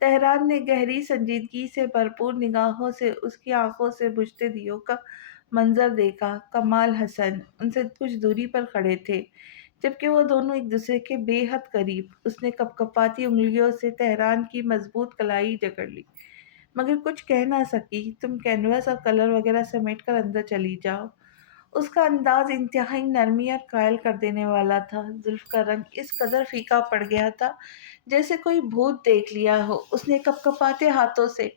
Tehran نے گہری سنجیدگی سے بھرپور نگاہوں سے اس کی آنکھوں سے بجھتے دیوں کا منظر دیکھا۔ کمال حسن ان سے کچھ دوری پر کھڑے تھے، جبکہ وہ دونوں ایک دوسرے کے بے حد قریب۔ اس نے کپکپاتی انگلیوں سے تہران کی مضبوط کلائی جکڑ لی، مگر کچھ کہہ نہ سکی۔ تم کینوس اور کلر وغیرہ سمیٹ کر اندر چلی جاؤ۔ اس کا انداز انتہائی نرمی اور قائل کر دینے والا تھا۔ زلف کا رنگ اس قدر فیکا پڑ گیا تھا جیسے کوئی بھوت دیکھ لیا ہو۔ اس نے کپکپاتے ہاتھوں سے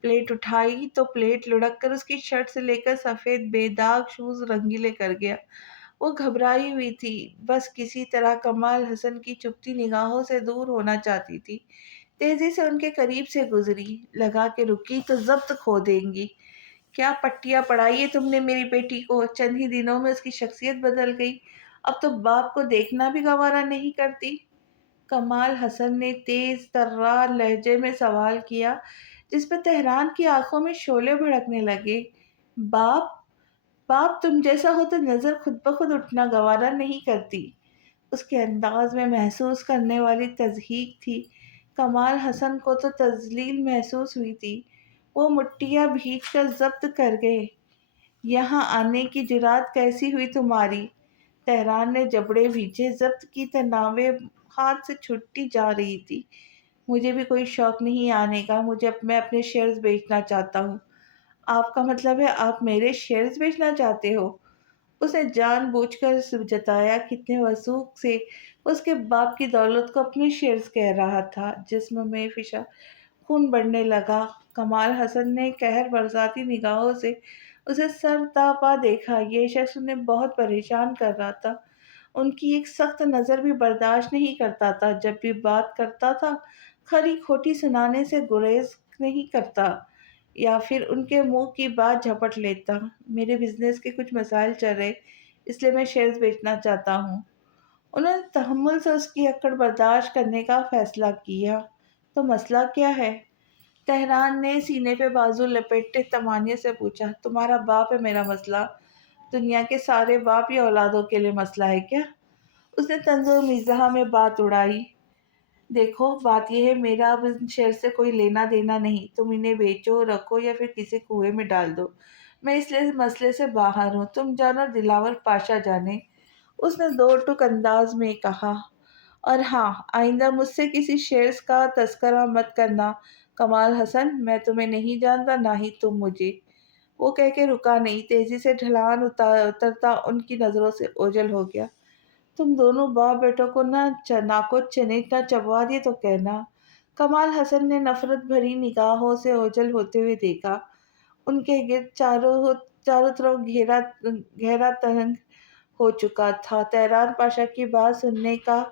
پلیٹ اٹھائی تو پلیٹ لڑک کر اس کی شرٹ سے لے کر سفید بے داغ شوز رنگیلے کر گیا۔ وہ گھبرائی ہوئی تھی، بس کسی طرح کمال حسن کی چپتی نگاہوں سے دور ہونا چاہتی تھی۔ تیزی سے ان کے قریب سے گزری، لگا کہ رکی تو ضبط کھو دیں گی۔ کیا پٹیاں پڑھائی ہے تم نے میری بیٹی کو؟ چند ہی دنوں میں اس کی شخصیت بدل گئی، اب تو باپ کو دیکھنا بھی گوارا نہیں کرتی۔ کمال حسن نے تیز ترار لہجے میں سوال کیا، جس پہ تہران کی آنکھوں میں شعلے بھڑکنے لگے۔ باپ؟ باپ تم جیسا ہو تو نظر خود بخود اٹھنا گوارا نہیں کرتی۔ اس کے انداز میں محسوس کرنے والی تضحیک تھی۔ کمال حسن کو تو تذلیل محسوس ہوئی تھی۔ وہ مٹیاں بھیج کر ضبط کر گئے۔ یہاں آنے کی جرات کیسی ہوئی تمہاری؟ تہران نے جبڑے بھیجے، ضبط کی تنابیں ہاتھ سے چھٹتی جا رہی تھی۔ مجھے بھی کوئی شوق نہیں آنے کا، میں اپنے شیئرز بیچنا چاہتا ہوں۔ آپ کا مطلب ہے آپ میرے شیئرز بیچنا چاہتے ہو؟ اس نے جان بوجھ کر جتایا کتنے وثوق سے اس کے باپ کی دولت کو اپنے شیئرز کہہ رہا تھا۔ جسم میں فشا خون بڑھنے لگا۔ کمال حسن نے قہر برساتی نگاہوں سے اسے سر تا پا دیکھا۔ یہ شخص انہیں بہت پریشان کر رہا تھا۔ ان کی ایک سخت نظر بھی برداشت نہیں کرتا تھا۔ جب بھی بات کرتا تھا کھری کھوٹی سنانے سے گریز نہیں کرتا، یا پھر ان کے منہ کی بات جھپٹ لیتا۔ میرے بزنس کے کچھ مسائل چل رہے، اس لیے میں شیئرز بیچنا چاہتا ہوں۔ انہوں نے تحمل سے اس کی اکڑ برداشت کرنے کا فیصلہ کیا۔ تو مسئلہ کیا ہے؟ تہران نے سینے پہ بازو لپیٹے طمانیت سے پوچھا۔ تمہارا باپ ہے میرا مسئلہ؟ دنیا کے سارے باپ یا اولادوں کے لیے مسئلہ ہے کیا؟ اس نے طنز و مزاح میں بات اڑائی۔ دیکھو بات یہ ہے، میرا اب ان شیئر سے کوئی لینا دینا نہیں۔ تم انہیں بیچو، رکھو یا پھر کسی کنویں میں ڈال دو، میں اس مسئلے سے باہر ہوں۔ تم جانو اور دلاور پاشا جانے، اس نے دو ٹک انداز میں کہا۔ اور ہاں، آئندہ مجھ سے کسی شیئرز کا تذکرہ مت کرنا کمال حسن، میں تمہیں نہیں جانتا نہ ہی تم مجھے۔ وہ کہہ کے رکا نہیں، تیزی سے ڈھلان اترتا ان کی نظروں سے اوجھل ہو گیا۔ تم دونوں باپ بیٹوں کو ناکو چنیچ نہ چبوا دیے تو کہنا۔ کمال حسن نے نفرت بھری نگاہوں سے اوجھل ہوتے ہوئے دیکھا۔ ان کے گرد چاروں طرف گہرا تنگ ہو چکا تھا۔ تہران پاشا کی بات سننے کا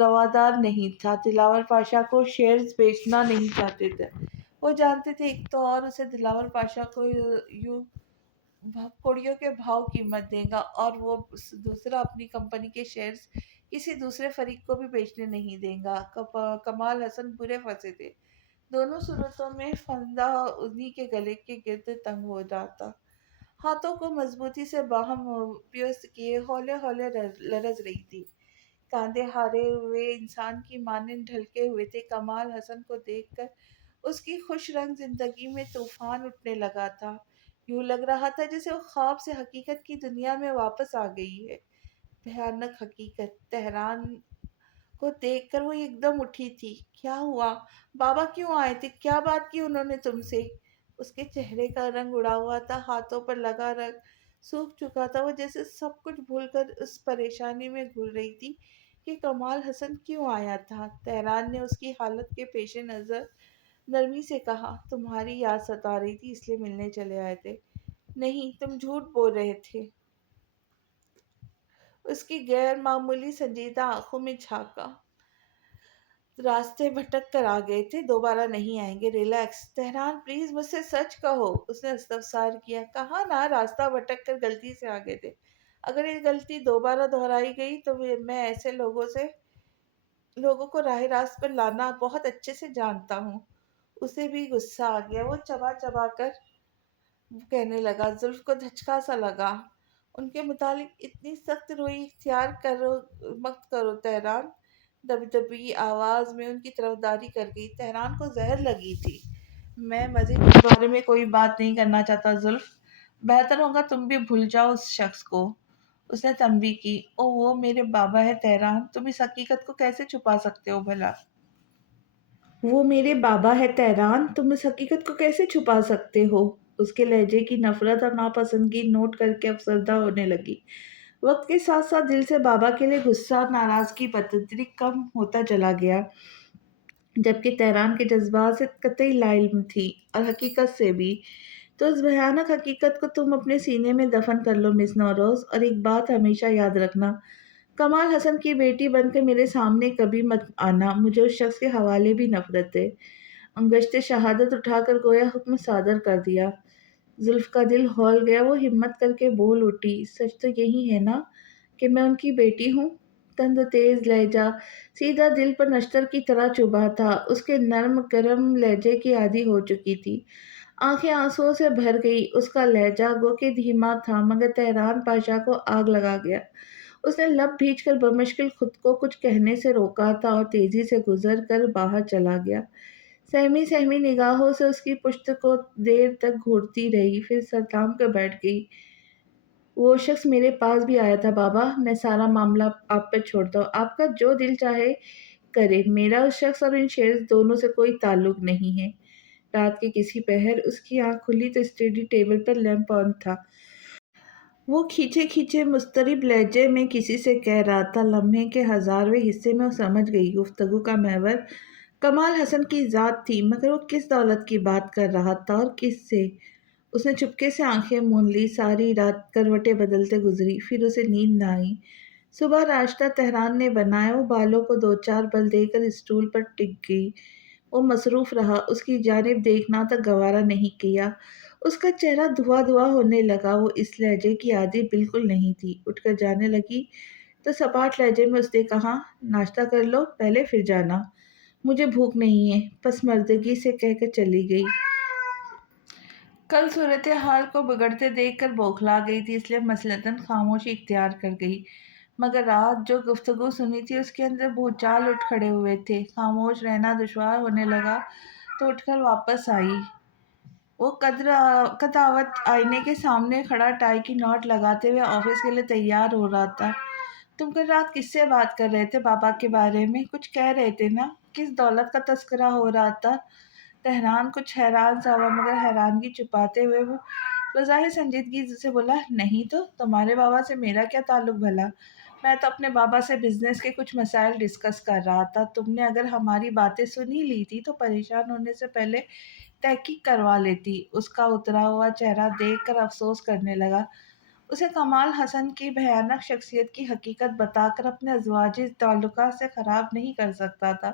روادار نہیں تھا۔ دلاور پاشا کو شیئرز بیچنا نہیں چاہتے تھے۔ وہ جانتے تھے ایک تو اور اسے دلاور پاشا کو یوں کوڑیوں کے بھاؤ قیمت دے گا، اور وہ دوسرا اپنی کمپنی کے شیئرز کسی دوسرے فریق کو بھی بیچنے نہیں دے گا۔ کمال حسن برے پھنسے تھے۔ دونوں صورتوں میں فندہ انہی کے گلے کے گرد تنگ ہو جاتا۔ ہاتھوں کو مضبوطی سے باہم پیوست کیے ہولے ہولے لرز رہی تھی۔ کاندھے ہارے ہوئے انسان کی مانند ڈھلکے ہوئے تھے۔ کمال حسن کو دیکھ کر اس کی خوش رنگ زندگی میں طوفان اٹھنے لگا تھا۔ یوں لگ رہا تھا جیسے وہ خواب سے حقیقت کی دنیا میں واپس آ گئی ہے۔ بھیانک حقیقت۔ تہران کو دیکھ کر وہ ایک دم اٹھی تھی۔ کیا ہوا؟ بابا کیوں آئے تھے؟ کیا بات کی انہوں نے تم سے؟ اس کے چہرے کا رنگ اڑا ہوا تھا، ہاتھوں پر لگا رنگ سوکھ چکا تھا۔ وہ جیسے سب کچھ بھول کر اس پریشانی میں گھل رہی تھی کہ کمال حسن کیوں آیا تھا۔ تہران نے اس کی حالت کے پیش نظر نرمی سے کہا، تمہاری یاد ستا رہی تھی اس لیے ملنے چلے آئے تھے۔ نہیں، تم جھوٹ بول رہے تھے۔ اس کی غیر معمولی سنجیدہ آنکھوں میں جھانکا۔ راستے بھٹک کر آ گئے تھے، دوبارہ نہیں آئیں گے۔ ریلیکس تہران، پلیز مجھ سے سچ کہو۔ اس نے استفسار کیا۔ کہا نا، راستہ بھٹک کر غلطی سے آ گئے تھے۔ اگر یہ غلطی دوبارہ دہرائی گئی تو میں ایسے لوگوں کو راہ راست پر لانا بہت اچھے سے جانتا ہوں۔ اسے بھی غصہ آ گیا۔ وہ چبا چبا کر کہنے لگا، زلف کو دھچکا سا لگا۔ ان کے متعلق اتنی سخت روی اختیار مت کرو تہران۔ دبی دبی آواز میں ان کی طرفداری کر گئی، تہران کو زہر لگی تھی۔ میں مزید اس بارے میں کوئی بات نہیں کرنا چاہتا زلف، بہتر ہوگا تم بھی بھول جاؤ اس شخص کو۔ اس نے تنبیہ کی۔ او وہ میرے بابا ہے تہران، تم اس حقیقت کو کیسے چھپا سکتے ہو بھلا؟ وہ میرے بابا ہے تہران، تم اس حقیقت کو کیسے چھپا سکتے ہو؟ اس کے لہجے کی نفرت اور ناپسندگی نوٹ کر کے افسردہ ہونے لگی۔ وقت کے ساتھ ساتھ دل سے بابا کے لیے غصہ اور ناراضگی بتدریج کم ہوتا چلا گیا، جبکہ تہران کے جذبات سے قطعی لا علم تھی اور حقیقت سے بھی۔ تو اس بھیانک حقیقت کو تم اپنے سینے میں دفن کر لو مس نوروز، اور ایک بات ہمیشہ یاد رکھنا، کمال حسن کی بیٹی بن کے میرے سامنے کبھی مت آنا، مجھے اس شخص کے حوالے بھی نفرت ہے۔ انگشت شہادت اٹھا کر گویا حکم صادر کر دیا۔ زلف کا دل ہول گیا، وہ ہمت کر کے بول اٹھی، سچ تو یہی ہے نا کہ میں ان کی بیٹی ہوں؟ تند تیز لہجہ سیدھا دل پر نشتر کی طرح چبھا تھا، اس کے نرم گرم لہجے کی عادی ہو چکی تھی۔ آنکھیں آنسوؤں سے بھر گئی، اس کا لہجہ گو کہ دھیما تھا مگر تہران پاشا کو آگ لگا گیا۔ اس نے لب بھیج کر بمشکل خود کو کچھ کہنے سے روکا تھا اور تیزی سے گزر کر باہر چلا گیا۔ سہمی سہمی نگاہوں سے اس کی پشت کو دیر تک گھورتی رہی، پھر سر تھام کر بیٹھ گئی۔ وہ شخص میرے پاس بھی آیا تھا بابا، میں سارا معاملہ آپ پہ چھوڑتا ہوں، آپ کا جو دل چاہے کرے، میرا اس شخص اور ان شیرز دونوں سے کوئی تعلق نہیں ہے۔ رات کے کسی پہر اس کی آنکھ کھلی تو اسٹڈی ٹیبل پر لیمپ آن تھا۔ وہ کھینچے کھینچے مضطرب لہجے میں کسی سے کہہ رہا تھا۔ لمحے کے ہزارویں حصے میں وہ سمجھ گئی گفتگو کا محور کمال حسن کی ذات تھی، مگر وہ کس دولت کی بات کر رہا تھا اور کس سے؟ اس نے چپکے سے آنکھیں مون لی۔ ساری رات کروٹیں بدلتے گزری، پھر اسے نیند نہ آئی۔ صبح ناشتہ تہران نے بنایا، وہ بالوں کو دو چار بل دے کر اسٹول پر ٹک گئی۔ وہ مصروف رہا، اس کی جانب دیکھنا تک گوارا نہیں کیا۔ اس کا چہرہ دھواں دھواں ہونے لگا، وہ اس لہجے کی عادی بالکل نہیں تھی۔ اٹھ کر جانے لگی تو سپاٹ لہجے میں اس نے کہا، ناشتہ کر لو پہلے پھر جانا، مجھے بھوک نہیں ہے، پسمردگی سے کہہ کر چلی گئی۔ کل صورتحال کو بگڑتے دیکھ کر بوکھلا گئی تھی، اس لیے مثلاً خاموشی اختیار کر گئی، مگر رات جو گفتگو سنی تھی اس کے اندر بھوچال اٹھ کھڑے ہوئے تھے۔ خاموش رہنا دشوار ہونے لگا تو اٹھ کر واپس آئی۔ وہ قطاوت آئینے کے سامنے کھڑا ٹائی کی نوٹ لگاتے ہوئے آفس کے لیے تیار ہو رہا تھا۔ تم کل رات کس سے بات کر رہے تھے؟ بابا کے بارے میں کچھ کہہ رہے تھے نا؟ کس دولت کا تذکرہ ہو رہا تھا؟ تہران کچھ حیران سا ہوا، مگر حیرانگی چھپاتے ہوئے وہ بظاہر سنجیدگی سے بولا، نہیں تو تمہارے بابا سے میرا کیا تعلق بھلا؟ میں تو اپنے بابا سے بزنس کے کچھ مسائل ڈسکس کر رہا تھا۔ تم نے اگر ہماری باتیں سن ہی لی تھی تو پریشان ہونے سے پہلے تحقیق کروا لیتی۔ اس کا اترا ہوا چہرہ دیکھ کر افسوس کرنے لگا۔ اسے کمال حسن کی بھیانک شخصیت کی حقیقت بتا کر اپنے ازواجی تعلقات سے خراب نہیں کر سکتا تھا،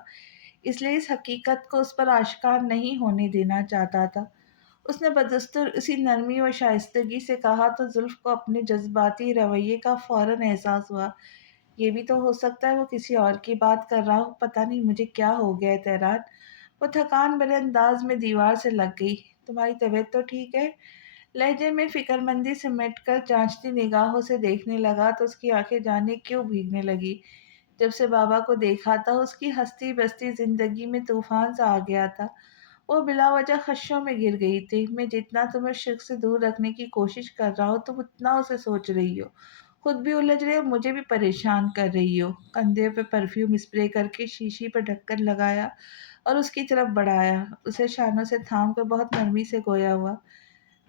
اس لیے اس حقیقت کو اس پر آشکار نہیں ہونے دینا چاہتا تھا۔ اس نے بدستور اسی نرمی و شائستگی سے کہا تو زلف کو اپنے جذباتی رویے کا فوراً احساس ہوا۔ یہ بھی تو ہو سکتا ہے وہ کسی اور کی بات کر رہا ہو، پتہ نہیں مجھے کیا ہو گیا ہے تہران۔ وہ تھکان بھرے انداز میں دیوار سے لگ گئی۔ تمہاری طبیعت تو ٹھیک ہے؟ لہجے میں فکر مندی سمیٹ کر جانچتی نگاہوں سے دیکھنے لگا تو اس کی آنکھیں جانے کیوں بھیگنے لگی۔ جب سے بابا کو دیکھا تھا اس کی ہستی بستی زندگی میں طوفان سا آ گیا تھا، وہ بلا وجہ خشوں میں گر گئی تھی۔ میں جتنا تمہیں شرک سے دور رکھنے کی کوشش کر رہا ہوں تم اتنا اسے سوچ رہی ہو، خود بھی الجھ رہی ہو، مجھے بھی پریشان کر رہی ہو۔ کندھے پہ پرفیوم اسپرے کر کے شیشی پر ڈھکن لگایا اور اس کی طرف بڑھایا، اسے شانوں سے تھام کر بہت نرمی سے گویا ہوا،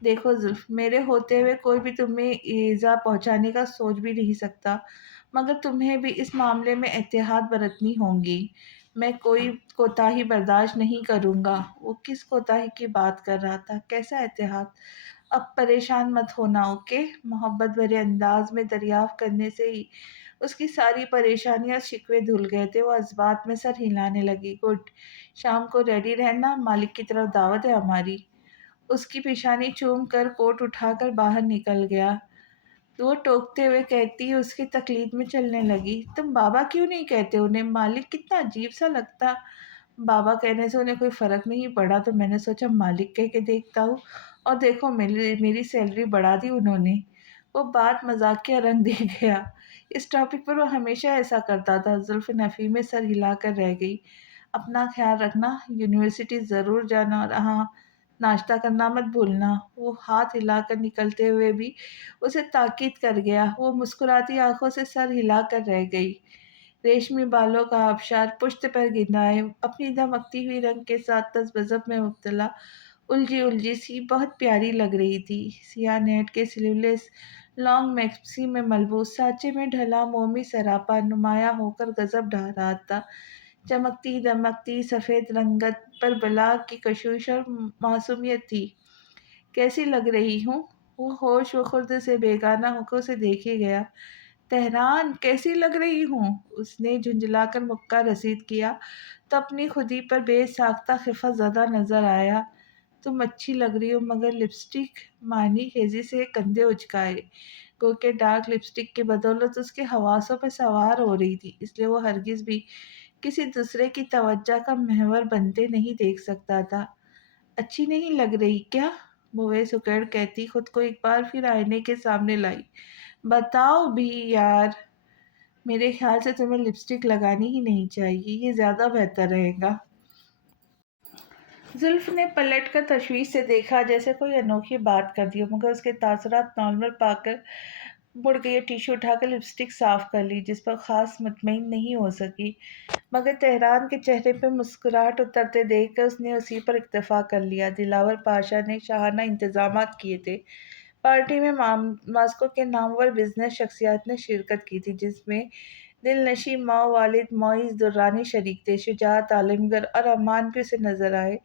دیکھو زلف، میرے ہوتے ہوئے کوئی بھی تمہیں ایذا پہنچانے کا سوچ بھی نہیں سکتا، مگر تمہیں بھی اس معاملے میں احتیاط برتنی ہوگی۔ میں کوئی کوتاہی برداشت نہیں کروں گا۔ وہ کس کوتاہی کی بات کر رہا تھا؟ کیسا احتیاط؟ اب پریشان مت ہونا، اوکے؟ محبت بھرے انداز میں دریافت کرنے سے ہی اس کی ساری پریشانیاں اور شکوے دھل گئے تھے۔ وہ اثبات میں سر ہلانے لگی۔ گڈ، شام کو ریڈی رہنا، مالک کی طرف دعوت ہے ہماری۔ اس کی پیشانی چوم کر کوٹ اٹھا کر باہر نکل گیا۔ وہ ٹوکتے ہوئے کہتی اس کی تقلید میں چلنے لگی، تم بابا کیوں نہیں کہتے انہیں؟ مالک کتنا عجیب سا لگتا۔ بابا کہنے سے انہیں کوئی فرق نہیں پڑا تو میں نے سوچا مالک کہہ کے دیکھتا ہوں، اور دیکھو میری سیلری بڑھا دی انہوں نے۔ وہ بات مذاقیہ رنگ دے گیا۔ اس ٹاپک پر وہ ہمیشہ ایسا کرتا تھا۔ زلف نفی میں سر ہلا کر رہ گئی۔ اپنا خیال رکھنا، یونیورسٹی ضرور جانا، اور ہاں، ناشتہ کرنا مت بھولنا۔ وہ ہاتھ ہلا کر نکلتے ہوئے بھی اسے تاکید کر گیا۔ وہ مسکراتی آنکھوں سے سر ہلا کر رہ گئی۔ ریشمی بالوں کا آبشار پشت پر گرائے اپنی دمکتی ہوئی رنگ کے ساتھ تذبذب میں مبتلا الجھی الجھی سی بہت پیاری لگ رہی تھی۔ سیاہ نیٹ کے سلیولیس لانگ میکسی میں ملبوس سانچے میں ڈھلا مومی سراپا نمایاں ہو کر غضب ڈھا رہا تھا۔ چمکتی دمکتی سفید رنگت پر بلاغ کی کشش اور معصومیت تھی۔ کیسی لگ رہی ہوں؟ وہ ہوش و خرد سے بیگانہ آنکھوں سے دیکھے گیا۔ تہران، کیسی لگ رہی ہوں؟ اس نے جھنجھلا کر مکہ رسید کیا تو اپنی خودی پر بے ساختہ خفت زدہ نظر آیا۔ تم اچھی لگ رہی ہو، مگر لپسٹک؟ معنی خیزی سے کندھے اچکائے، گو کہ ڈارک لپسٹک کی بدولت اس کے حواسوں پر سوار ہو رہی تھی، اس لیے وہ ہرگز بھی کسی دوسرے کی توجہ کا محور بنتے نہیں دیکھ سکتا تھا۔ اچھی نہیں لگ رہی کیا؟ موے سکیڑ کہتی خود کو ایک بار پھر آئینے کے سامنے لائی۔ بتاؤ بھی یار۔ میرے خیال سے تمہیں لپسٹک لگانی ہی نہیں چاہیے، یہ زیادہ بہتر رہے گا۔ زلف نے پلٹ کر تشویش سے دیکھا، جیسے کوئی انوکھی بات کر دی ہو، مگر اس کے تاثرات نارمل پا کر مڑ گئی اور ٹیشو اٹھا کر لپسٹک صاف کر لی، جس پر خاص مطمئن نہیں ہو سکی۔ مگر تہران کے چہرے پہ مسکراہٹ اترتے دیکھ کر اس نے اسی پر اکتفا کر لیا۔ دلاور پاشا نے شاہانہ انتظامات کیے تھے۔ پارٹی میں ماسکو کے نامور بزنس شخصیات نے شرکت کی تھی، جس میں دل نشیں ماؤ والد معیز درانی شریک تھے۔ شجاعت عالمگر اور امان بھی اسے نظر آئے۔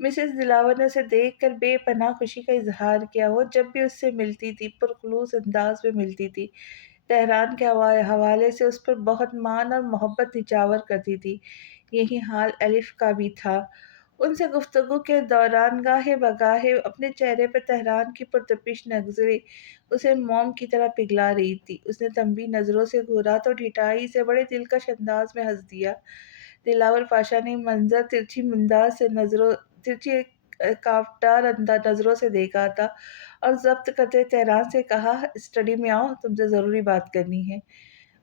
مسز دلاور نے اسے دیکھ کر بے پناہ خوشی کا اظہار کیا۔ وہ جب بھی اس سے ملتی تھی پرخلوص انداز میں ملتی تھی، تہران کے حوالے سے اس پر بہت مان اور محبت نچھاور کرتی تھی۔ یہی حال الف کا بھی تھا۔ ان سے گفتگو کے دوران گاہے بگاہے اپنے چہرے پر تہران کی پرتپش نظریں اسے موم کی طرح پگھلا رہی تھی۔ اس نے تنبیہ نظروں سے گھورا تو ڈھٹائی سے بڑے دلکش انداز میں ہنس دیا۔ دلاور پاشا نے منظر ترچھی کاوٹار نظروں سے دیکھا تھا اور ضبط کرتے تہران سے کہا، اسٹڈی میں آؤ، تم سے ضروری بات کرنی ہے۔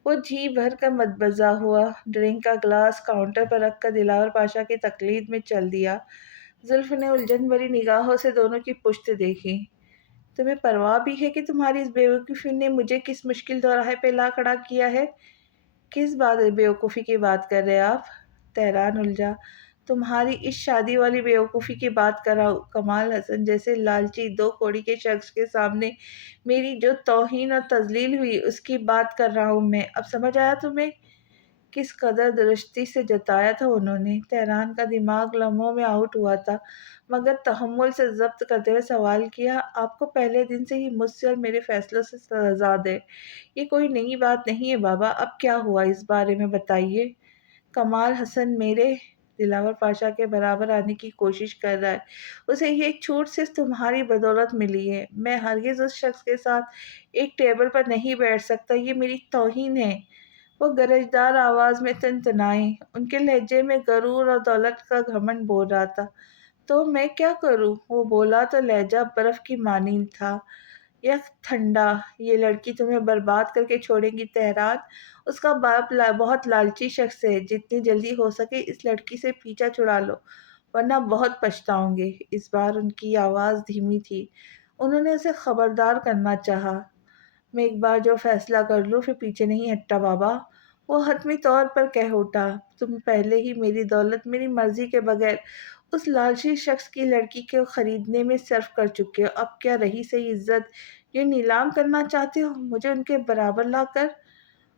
وہ جی بھر کر مدبزہ ہوا، ڈرنک کا گلاس کاؤنٹر پر رکھ کر دلاور پاشا کی تقلید میں چل دیا۔ زلف نے الجھن بھری نگاہوں سے دونوں کی پشت دیکھی۔ تمہیں پرواہ بھی ہے کہ تمہاری اس بیوقوفی نے مجھے کس مشکل دوراہے پہ لا کھڑا کیا ہے؟ کس بیوقوفی کی بات کر رہے آپ؟ تہران الجھا۔ تمہاری اس شادی والی بیوقوفی کی بات کر رہا ہوں۔ کمال حسن جیسے لالچی دو کوڑی کے شخص کے سامنے میری جو توہین اور تذلیل ہوئی، اس کی بات کر رہا ہوں میں۔ اب سمجھ آیا تمہیں؟ کس قدر درستی سے جتایا تھا انہوں نے۔ تہران کا دماغ لمحوں میں آؤٹ ہوا تھا، مگر تحمل سے ضبط کرتے ہوئے سوال کیا، آپ کو پہلے دن سے ہی مجھ سے اور میرے فیصلوں سے تضاد ہے؟ یہ کوئی نئی بات نہیں ہے بابا، اب کیا ہوا اس بارے میں بتائیے۔ کمال حسن میرے دلاور پاشا کے برابر آنے کی کوشش کر رہا ہے۔ اسے یہ چھوٹ صرف تمہاری بدولت ملی ہے۔ میں ہرگز اس شخص کے ساتھ ایک ٹیبل پر نہیں بیٹھ سکتا، یہ میری توہین ہے۔ وہ گرجدار آواز میں تنتنائے۔ ان کے لہجے میں غرور اور دولت کا گھمنڈ بول رہا تھا۔ تو میں کیا کروں؟ وہ بولا تو لہجہ برف کی مانند تھا، یک ٹھنڈا۔ یہ لڑکی تمہیں برباد کر کے چھوڑے گی تہران۔ اس کا باپ بہت لالچی شخص ہے۔ جتنی جلدی ہو سکے اس لڑکی سے پیچھا چھڑا لو، ورنہ بہت پچھتاؤ گے۔ اس بار ان کی آواز دھیمی تھی۔ انہوں نے اسے خبردار کرنا چاہا۔ میں ایک بار جو فیصلہ کر لوں پھر پیچھے نہیں ہٹتا بابا، وہ حتمی طور پر کہہ اٹھا۔ تم پہلے ہی میری دولت میری مرضی کے بغیر اس لالچی شخص کی لڑکی کو خریدنے میں صرف کر چکے ہو، اب کیا رہی صحیح عزت یہ نیلام کرنا چاہتے ہو مجھے ان کے برابر لا کر؟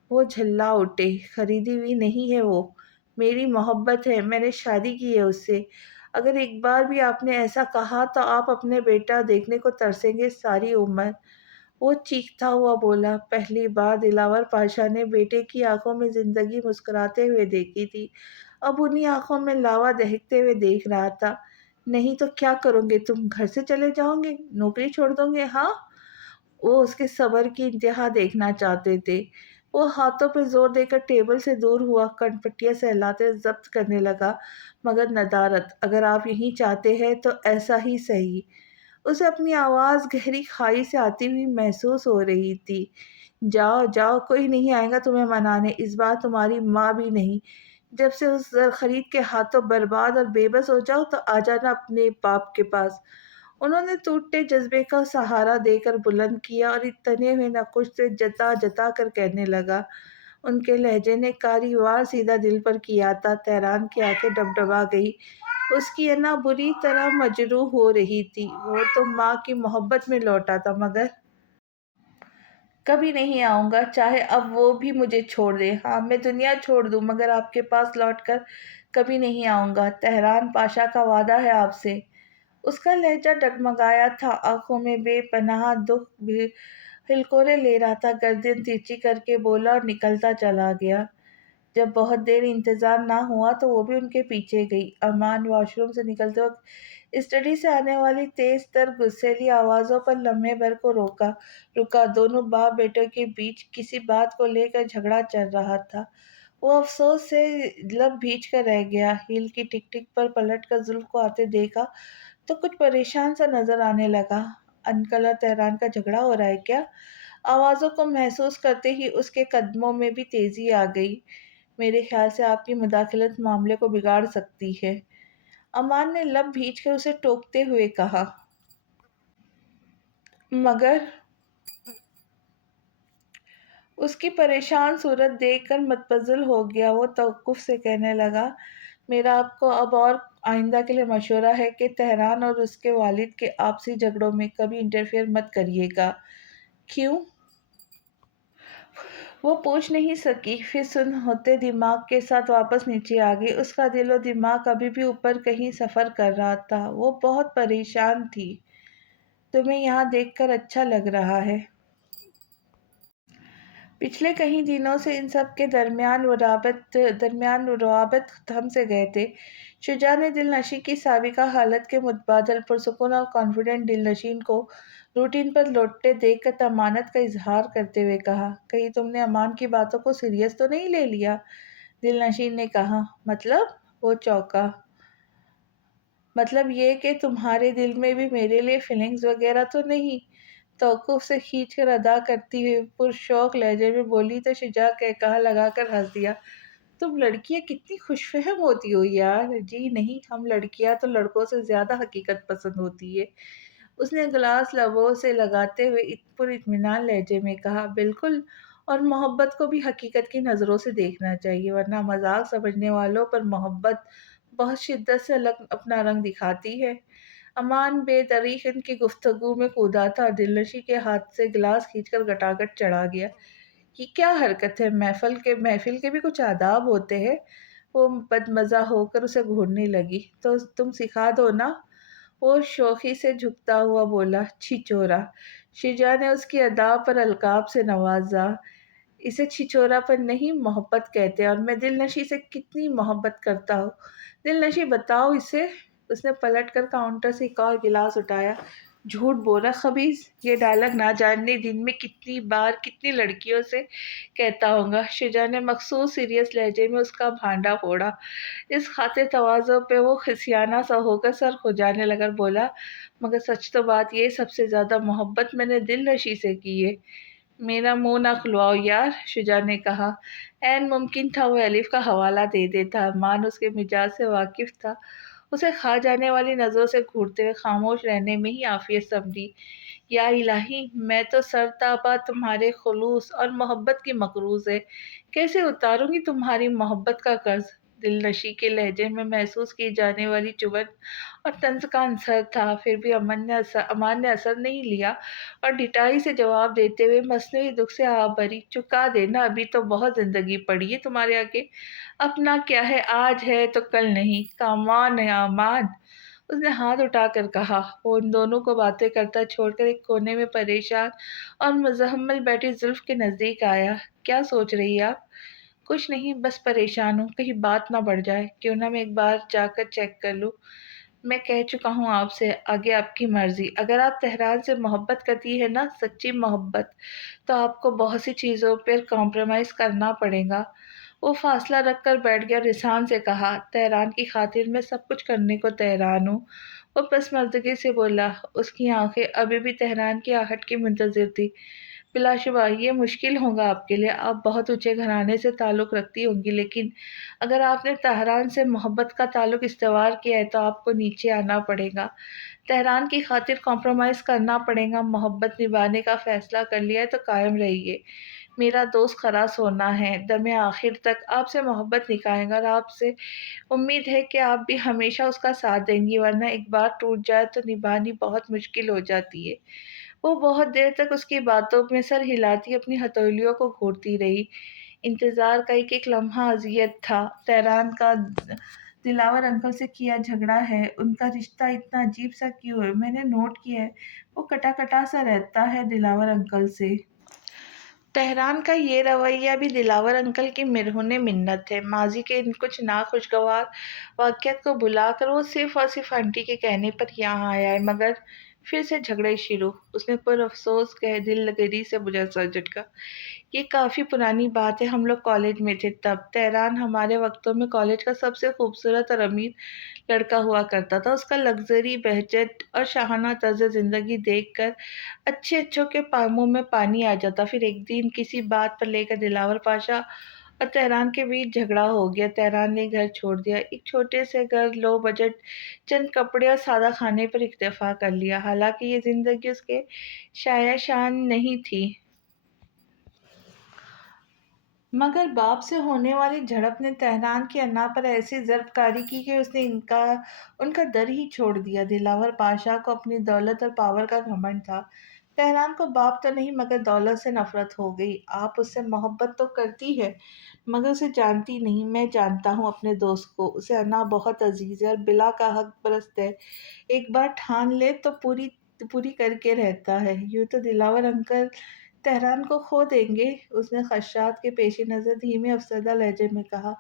وہ جھلا اٹھے۔ خریدی ہوئی نہیں ہے وہ، میری محبت ہے، میں نے شادی کی ہے اس سے۔ اگر ایک بار بھی آپ نے ایسا کہا تو آپ اپنے بیٹا دیکھنے کو ترسیں گے ساری عمر۔ وہ چیختا ہوا بولا۔ پہلی بار دلاور پاشا نے بیٹے کی آنکھوں میں زندگی مسکراتے ہوئے دیکھی تھی، اب انہی آنکھوں میں لاوا دہکتے ہوئے دیکھ رہا تھا۔ نہیں تو کیا کرو گے تم؟ گھر سے چلے جاؤ گے؟ نوکری چھوڑ دو گے؟ ہاں؟ وہ اس کے صبر کی انتہا دیکھنا چاہتے تھے۔ وہ ہاتھوں پہ زور دے کر ٹیبل سے دور ہوا، کن پٹیاں سہلاتے ضبط کرنے لگا، مگر ندارت، اگر آپ یہی چاہتے ہیں تو ایسا ہی صحیح۔ اسے اپنی آواز گہری کھائی سے آتی ہوئی محسوس ہو رہی تھی۔ جاؤ جاؤ، کوئی نہیں آئے گا تمہیں منانے، اس بار تمہاری ماں بھی نہیں۔ جب سے اس زر خرید کے ہاتھوں برباد اور بے بس ہو جاؤ تو آ جانا اپنے باپ کے پاس۔ انہوں نے ٹوٹتے جذبے کا سہارا دے کر بلند کیا اور تنے ہوئے نقش سے جتا جتا کر کہنے لگا۔ ان کے لہجے نے کاری وار سیدھا دل پر کیا تھا۔ تہران کی آنکھیں ڈبڈبا گئی۔ اس کی انا بری طرح مجروح ہو رہی تھی۔ وہ تو ماں کی محبت میں لوٹا تھا، مگر کبھی نہیں آؤں گا، چاہے اب وہ بھی مجھے چھوڑ دے۔ ہاں، میں دنیا چھوڑ دوں مگر آپ کے پاس لوٹ کر کبھی نہیں آؤں گا۔ تہران پاشا کا وعدہ ہے آپ سے۔ اس کا لہجہ ڈگمگایا تھا، آنکھوں میں بے پناہ دکھ بھی ہلکورے لے رہا تھا۔ گردن تیرچی کر کے بولا اور نکلتا چلا گیا۔ جب بہت دیر انتظار نہ ہوا تو وہ بھی ان کے پیچھے گئی۔ امان واش روم سے نکلتے وقت اسٹڈی سے آنے والی تیز تر غصیلی آوازوں پر لمحے بھر کو رکا۔ دونوں باپ بیٹے کے بیچ کسی بات کو لے کر جھگڑا چل رہا تھا۔ وہ افسوس سے لب بھیج کر رہ گیا۔ ہیل کی ٹک ٹک پر پلٹ کر زلف کو آتے دیکھا تو کچھ پریشان سا نظر آنے لگا۔ انکل اور تہران کا جھگڑا ہو رہا ہے کیا؟ آوازوں کو محسوس کرتے ہی اس کے قدموں میں بھی تیزی آ گئی۔ میرے خیال سے آپ کی مداخلت معاملے کو بگاڑ سکتی ہے، امان نے لب بھیج کر اسے ٹوکتے ہوئے کہا۔ مگر اس کی پریشان صورت دیکھ کر متبدل ہو گیا۔ وہ توقف سے کہنے لگا، میرا آپ کو اب اور آئندہ کے لیے مشورہ ہے کہ تہران اور اس کے والد کے آپسی جھگڑوں میں کبھی انٹرفیئر مت کریے گا۔ کیوں؟ وہ پوچھ نہیں سکی، پھر سن ہوتے دماغ کے ساتھ واپس نیچے آ گئی۔ اس کا دل و دماغ ابھی بھی اوپر کہیں سفر کر رہا تھا۔ وہ بہت پریشان تھی۔ تمہیں یہاں دیکھ کر اچھا لگ رہا ہے۔ پچھلے کئی دنوں سے ان سب کے درمیان روابط تھم سے گئے تھے۔ شجاع نے دل نشیں کی سابقہ حالت کے متبادل پرسکون اور کانفیڈنٹ دل نشیں کو روٹین پر لوٹتے دیکھ کر طمانت کا اظہار کرتے ہوئے کہا، کہیں تم نے امان کی باتوں کو سیریس تو نہیں لے لیا؟ دل نشیں نے کہا، مطلب؟ وہ چونکا۔ مطلب یہ کہ تمہارے دل میں بھی میرے لیے فیلنگز وغیرہ تو نہیں؟ توقف سے کھینچ کر ادا کرتی ہوئی پرشوق لہجے میں بولی تو شجاع قہقہہ لگا کر ہنس دیا۔ تم لڑکیاں کتنی خوش فہم ہوتی ہو یار۔ جی نہیں، ہم لڑکیاں تو لڑکوں سے زیادہ حقیقت پسند ہوتی ہے، اس نے گلاس لبوں سے لگاتے ہوئے پر اطمینان لہجے میں کہا۔ بالکل، اور محبت کو بھی حقیقت کی نظروں سے دیکھنا چاہیے، ورنہ مذاق سمجھنے والوں پر محبت بہت شدت سے اپنا رنگ دکھاتی ہے۔ امان بے دریغ ان کی گفتگو میں کودا تھا اور دل نشیں کے ہاتھ سے گلاس کھینچ کر گٹاگٹ چڑھا گیا۔ یہ کیا حرکت ہے؟ محفل کے بھی کچھ آداب ہوتے ہیں۔ وہ بدمزہ ہو کر اسے گھورنے لگی۔ تو تم سکھا دو نا، وہ شوخی سے جھکتا ہوا بولا۔ چھچورا، شجاع نے اس کی ادا پر القاب سے نوازا۔ اسے چھچورا پن نہیں، محبت کہتے ہیں، اور میں دل نشیں سے کتنی محبت کرتا ہوں۔ دل نشیں بتاؤ اسے۔ اس نے پلٹ کر کاؤنٹر سے ایک اور گلاس اٹھایا۔ جھوٹ بول رہا خبیث، یہ ڈائلاگ نہ جاننے دن میں کتنی بار کتنی لڑکیوں سے کہتا ہوں گا۔ شجاع نے مخصوص سیریس لہجے میں اس کا بھانڈا پھوڑا۔ اس خاطر تواضع پہ وہ خسیانہ سا ہو کر سر کھجانے لگا بولا، مگر سچ تو بات یہ، سب سے زیادہ محبت میں نے دل نشیں سے کی ہے۔ میرا منہ نہ کھلواؤ یار، شجاع نے کہا۔ عین ممکن تھا وہ الف کا حوالہ دے دیتا۔ امان اس کے مزاج سے واقف تھا، اسے کھا جانے والی نظروں سے گھورتے ہوئے خاموش رہنے میں ہی عافیت سمجھی۔ یا الہی، میں تو سرتابہ تمہارے خلوص اور محبت کی مقروض ہے، کیسے اتاروں گی تمہاری محبت کا قرض؟ دل نشیں کے لہجے میں محسوس کی جانے والی چبھن اور طنز کا عنصر تھا۔ پھر بھی امان نے اثر نہیں لیا اور ڈٹائی سے جواب دیتے ہوئے مصنوعی دکھ سے آہ بھری، چکا دینا، ابھی تو بہت زندگی پڑی ہے تمہارے آگے۔ اپنا کیا ہے، آج ہے تو کل نہیں۔ کم آن امان، اس نے ہاتھ اٹھا کر کہا۔ وہ ان دونوں کو باتیں کرتا چھوڑ کر ایک کونے میں پریشان اور مزمل بیٹھی زلف کے نزدیک آیا۔ کیا سوچ رہی آپ؟ کچھ نہیں، بس پریشان ہوں، کہیں بات نہ بڑھ جائے۔ کیوں نہ میں ایک بار جا کر چیک کر لوں؟ میں کہہ چکا ہوں آپ سے، آگے آپ کی مرضی۔ اگر آپ تہران سے محبت کرتی ہیں نا، سچی محبت، تو آپ کو بہت سی چیزوں پر کمپرومائز کرنا پڑے گا۔ وہ فاصلہ رکھ کر بیٹھ گیا اور رسان سے کہا، تہران کی خاطر میں سب کچھ کرنے کو تیار ہوں۔ وہ پسماندگی سے بولا۔ اس کی آنکھیں ابھی بھی تہران کی آہٹ کی منتظر تھی۔ بلا شبہ یہ مشکل ہوگا آپ کے لیے، آپ بہت اونچے گھرانے سے تعلق رکھتی ہوں گی، لیکن اگر آپ نے تہران سے محبت کا تعلق استوار کیا ہے تو آپ کو نیچے آنا پڑے گا، تہران کی خاطر کمپرومائز کرنا پڑے گا، محبت نبھانے کا فیصلہ کر لیا ہے تو قائم رہیے، میرا دوست خلاص ہونا ہے، دم آخر تک آپ سے محبت نکھائے گا اور آپ سے امید ہے کہ آپ بھی ہمیشہ اس کا ساتھ دیں گی، ورنہ ایک بار ٹوٹ جائے تو نبھانی بہت مشکل ہو جاتی ہے۔ وہ بہت دیر تک اس کی باتوں میں سر ہلاتی اپنی ہتھیلیوں کو گھورتی رہی۔ انتظار کا ایک ایک لمحہ اذیت تھا۔ تہران کا دلاور انکل سے کیا جھگڑا ہے، ان کا رشتہ اتنا عجیب سا کیوں ہے؟ میں نے نوٹ کیا ہے وہ کٹا کٹا سا رہتا ہے دلاور انکل سے۔ تہران کا یہ رویہ بھی دلاور انکل کی مرہون منت ہے۔ ماضی کے ان کچھ ناخوشگوار واقعات کو بھلا کر وہ صرف اور صرف آنٹی کے کہنے پر یہاں آیا ہے، مگر پھر سے جھگڑے شروع۔ اس نے پر افسوس کہہ دل لگیری سے مجھے سر جھٹکا۔ یہ کافی پرانی بات ہے، ہم لوگ کالج میں تھے تب۔ تہران ہمارے وقتوں میں کالج کا سب سے خوبصورت اور امیر لڑکا ہوا کرتا تھا۔ اس کا لگژری، بہجت اور شاہانہ طرز زندگی دیکھ کر اچھے اچھوں کے منہ میں پانی آ جاتا۔ پھر ایک دن کسی بات پر لے کر دلاور پاشا اور تہران کے بیچ جھگڑا ہو گیا۔ تہران نے گھر چھوڑ دیا، ایک چھوٹے سے گھر، لو بجٹ چند کپڑے اور سادہ کھانے پر اکتفا کر لیا۔ حالانکہ یہ زندگی اس کے شایع شان نہیں تھی، مگر باپ سے ہونے والی جھڑپ نے تہران کی انا پر ایسی ضرب کاری کی کہ اس نے ان کا در ہی چھوڑ دیا۔ دلاور پاشا کو اپنی دولت اور پاور کا گھمنڈ تھا، تہران کو باپ تو نہیں مگر دولت سے نفرت ہو گئی۔ آپ اس سے محبت تو کرتی ہے مگر اسے جانتی نہیں۔ میں جانتا ہوں اپنے دوست کو، اسے انا بہت عزیز ہے اور بلا کا حق پرست ہے، ایک بار ٹھان لے تو پوری کر کے رہتا ہے۔ یوں تو دلاور انکل تہران کو کھو دیں گے، اس نے خدشات کے پیش نظر دھیمے افسردہ لہجے میں کہا۔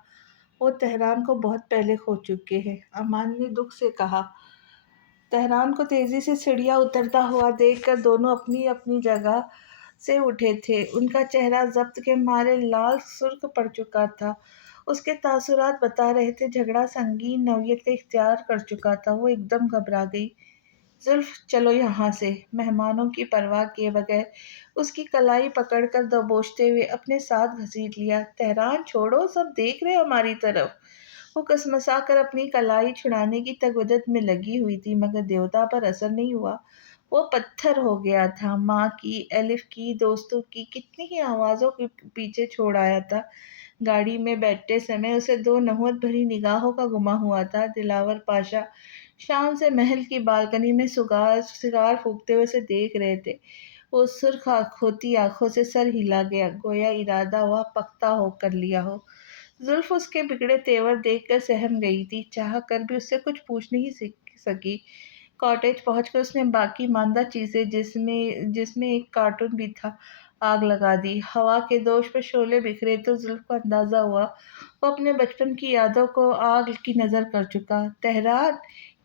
وہ تہران کو بہت پہلے کھو چکے ہیں، امان نے دکھ سے کہا۔ تہران کو تیزی سے سیڑھیاں اترتا ہوا دیکھ کر دونوں اپنی اپنی جگہ سے اٹھے تھے۔ ان کا چہرہ ضبط کے مارے لال سرخ پڑ چکا تھا، اس کے تاثرات بتا رہے تھے جھگڑا سنگین نوعیت کا اختیار کر چکا تھا۔ وہ ایک دم گھبرا گئی۔ زلف، چلو یہاں سے، مہمانوں کی پرواہ کیے بغیر اس کی کلائی پکڑ کر دبوچتے ہوئے اپنے ساتھ گھسیٹ لیا۔ تہران چھوڑو، سب دیکھ رہے ہماری طرف۔ وہ کسمسا کر اپنی کلائی چھڑانے کی تگودت میں لگی ہوئی تھی مگر دیوتا پر اثر نہیں ہوا، وہ پتھر ہو گیا تھا۔ ماں کی، الف کی، دوستوں کی کتنی ہی آوازوں کے پیچھے چھوڑ آیا تھا۔ گاڑی میں بیٹھتے سمے اسے دو نحوست بھری نگاہوں کا گما ہوا تھا۔ دلاور پاشا شام سے محل کی بالکنی میں سگار پھونکتے ہوئے اسے دیکھ رہے تھے۔ وہ سرخ ہوتی آنکھوں سے سر ہلا گیا، گویا ارادہ ہوا پختہ ہو کر لیا ہو۔ زلف اس کے بگڑے تیور دیکھ کر سہم گئی تھی، چاہ کر بھی اس سے کچھ پوچھ نہیں سکی۔ کاٹیج پہنچ کر اس نے باقی ماندہ چیزیں جس میں ایک کارٹون بھی تھا آگ لگا دی۔ ہوا کے دوش پر شعلے بکھرے تو زلف کو اندازہ ہوا وہ اپنے بچپن کی یادوں کو آگ کی نظر کر چکا۔ تہران،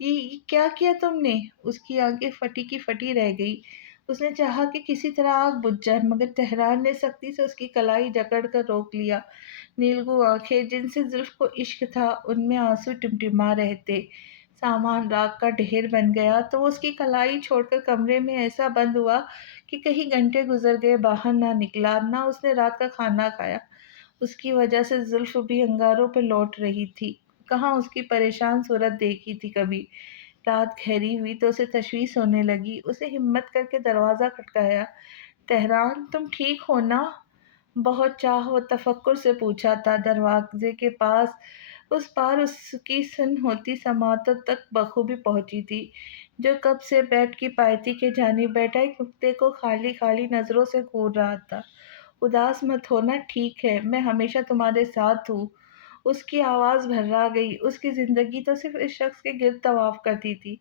یہ کیا کیا تم نے؟ اس کی آنکھیں پھٹی کی پھٹی رہ گئی۔ اس نے چاہا کہ کسی طرح آگ بجھ جائے مگر تہران نے سختی سے اس کی کلائی جکڑ کر روک لیا۔ نیلگوں آنکھیں جن سے زلف کو عشق تھا، ان میں آنسو ٹمٹما رہے تھے۔ سامان راکھ کا ڈھیر بن گیا تو وہ اس کی کلائی چھوڑ کر کمرے میں ایسا بند ہوا کہ کئی گھنٹے گزر گئے، باہر نہ نکلا، نہ اس نے رات کا کھانا کھایا۔ اس کی وجہ سے زلف بھی انگاروں پہ لوٹ رہی تھی۔ کہاں اس کی پریشان صورت دیکھی تھی کبھی۔ رات گہری ہوئی تو اسے تشویش ہونے لگی۔ اسے ہمت کر کے دروازہ کھٹکایا۔ تہران، تم ٹھیک ہو نا؟ بہت چاہ و تفکر سے پوچھا تھا۔ دروازے کے پاس اس پار اس کی سن ہوتی سماعتوں تک بخوبی پہنچی تھی، جو کب سے بیڈ کی پائیتی کے جانب بیٹھا ایک نکتے کو خالی خالی نظروں سے گھور رہا تھا۔ اداس مت ہونا، ٹھیک ہے، میں ہمیشہ تمہارے ساتھ ہوں۔ اس کی آواز بھرا گئی۔ اس کی زندگی تو صرف اس شخص کے گرد طواف کرتی تھی،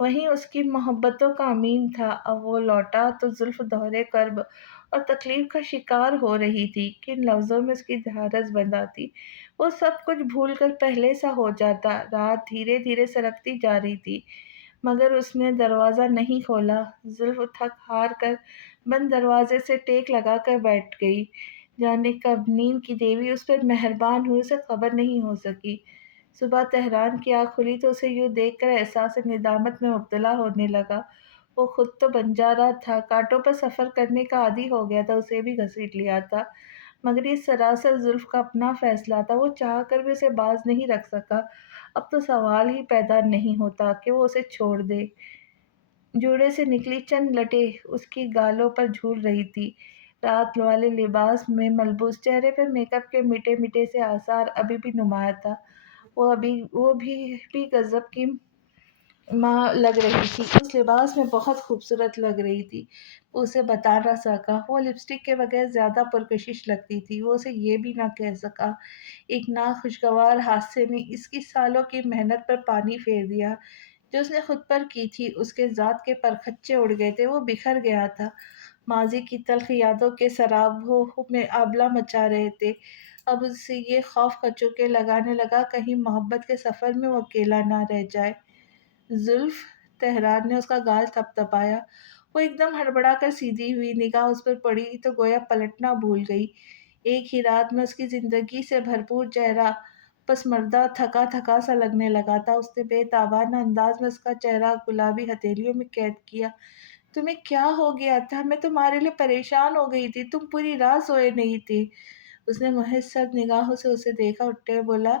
وہیں اس کی محبتوں کا امین تھا۔ اب وہ لوٹا تو زلف دوہرے کرب اور تکلیف کا شکار ہو رہی تھی۔ کن لفظوں میں اس کی ڈھارس بندھاتی، وہ سب کچھ بھول کر پہلے سا ہو جاتا۔ رات دھیرے دھیرے سرکتی جا رہی تھی مگر اس نے دروازہ نہیں کھولا۔ زلف تھک ہار کر بند دروازے سے ٹیک لگا کر بیٹھ گئی۔ جانے کب نیند کی دیوی اس پر مہربان ہوئی، اسے خبر نہیں ہو سکی۔ صبح تہران کی آنکھ کھلی تو اسے یوں دیکھ کر احساس ندامت میں مبتلا ہونے لگا۔ وہ خود تو بنجارا تھا، کانٹوں پر سفر کرنے کا عادی ہو گیا تھا، اسے بھی گھسیٹ لیا تھا، مگر یہ سراسر زلف کا اپنا فیصلہ تھا، وہ چاہ کر بھی اسے باز نہیں رکھ سکا۔ اب تو سوال ہی پیدا نہیں ہوتا کہ وہ اسے چھوڑ دے۔ جوڑے سے نکلی چند لٹیں اس کی گالوں پر جھول رہی تھی، رات والے لباس میں ملبوس، چہرے پر میک اپ کے مٹے مٹے سے آثار ابھی بھی نمایاں تھا۔ وہ بھی غضب کی ماں لگ رہی تھی، اس لباس میں بہت خوبصورت لگ رہی تھی۔ وہ اسے بتا نہ سکا، وہ لپسٹک کے بغیر زیادہ پرکشش لگتی تھی، وہ اسے یہ بھی نہ کہہ سکا۔ ایک ناخوشگوار حادثے نے اس کی سالوں کی محنت پر پانی پھیر دیا۔ جو اس نے خود پر کی تھی، اس کے ذات کے پرخچے اڑ گئے تھے، وہ بکھر گیا تھا، ماضی کی تلخ یادوں کے سرابوں میں آبلہ مچا رہے تھے۔ اب اسے یہ خوف کچوکے لگانے لگا کہیں محبت کے سفر میں وہ اکیلا نہ رہ جائے۔ زلف، تہران نے اس کا گال تھپ تھپایا۔ وہ ایک دم ہڑبڑا کر سیدھی ہوئی، نگاہ اس پر پڑی تو گویا پلٹنا بھول گئی۔ ایک ہی رات میں اس کی زندگی سے بھرپور چہرہ پسماردہ تھکا تھکا سا لگنے لگا تھا۔ اس نے بے تابانہ انداز میں اس کا چہرہ گلابی ہتھیلیوں میں قید کیا۔ تمہیں کیا ہو گیا تھا؟ میں تمہارے لیے پریشان ہو گئی تھی، تم پوری رات سوئے نہیں تھے۔ اس نے محض سرد نگاہوں سے اسے دیکھا، اٹھتے ہوئے بولا،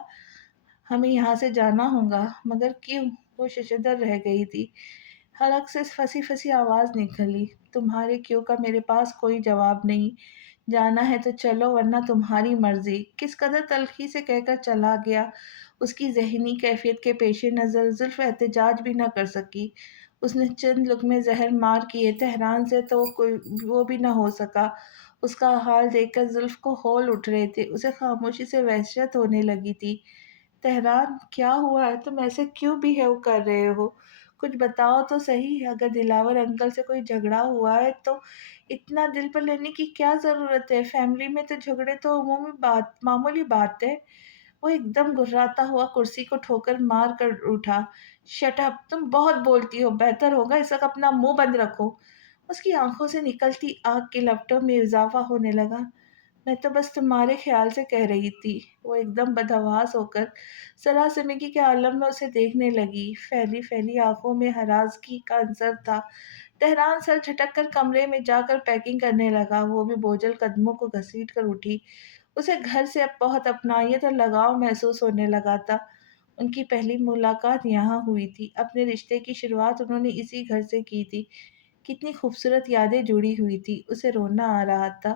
ہمیں یہاں سے جانا ہوگا۔ مگر کیوں؟ وہ ششدر رہ گئی تھی۔ حلق سے پھنسی پھنسی آواز نکلی، تمہارے کیوں کا میرے پاس کوئی جواب نہیں۔ جانا ہے تو چلو ورنہ تمہاری مرضی۔ کس قدر تلخی سے کہہ کر چلا گیا۔ اس کی ذہنی کیفیت کے پیش نظر زلف احتجاج بھی نہ کر سکی۔ اس نے چند لقمے زہر مار کیے، تہران سے تو وہ بھی نہ ہو سکا۔ اس کا حال دیکھ کر زلف کو ہول اٹھ رہے تھے، اسے خاموشی سے وحشت ہونے لگی تھی۔ تہران، کیا ہوا ہے؟ تم ایسے کیوں بیہیو کر رہے ہو؟ کچھ بتاؤ تو صحیح۔ اگر دلاور انکل سے کوئی جھگڑا ہوا ہے تو اتنا دل پر لینے کی کیا ضرورت ہے؟ فیملی میں تو جھگڑے تو معمولی بات ہے۔ وہ ایک دم گھراتا ہوا کرسی کو ٹھوکر مار کر اٹھا۔ Shut up! تم بہت بولتی ہو، بہتر ہوگا اس وقت اپنا منہ بند رکھو۔ اس کی آنکھوں سے نکلتی آگ کے لپٹوں میں اضافہ ہونے لگا۔ میں تو بس تمہارے خیال سے کہہ رہی تھی۔ وہ ایک دم بدحواس ہو کر سراسیمگی کے عالم میں اسے دیکھنے لگی، پھیلی پھیلی آنکھوں میں ہراسگی کا عنصر تھا۔ تہران سر جھٹک کر کمرے میں جا کر پیکنگ کرنے لگا، وہ بھی بوجھل قدموں کو گھسیٹ کر اٹھی۔ اسے گھر سے اب بہت اپنائیت اور لگاؤ محسوس ہونے لگا تھا۔ ان کی پہلی ملاقات یہاں ہوئی تھی، اپنے رشتے کی شروعات انہوں نے اسی گھر سے کی تھی۔ کتنی خوبصورت یادیں جڑی ہوئی تھی، اسے رونا آ رہا تھا۔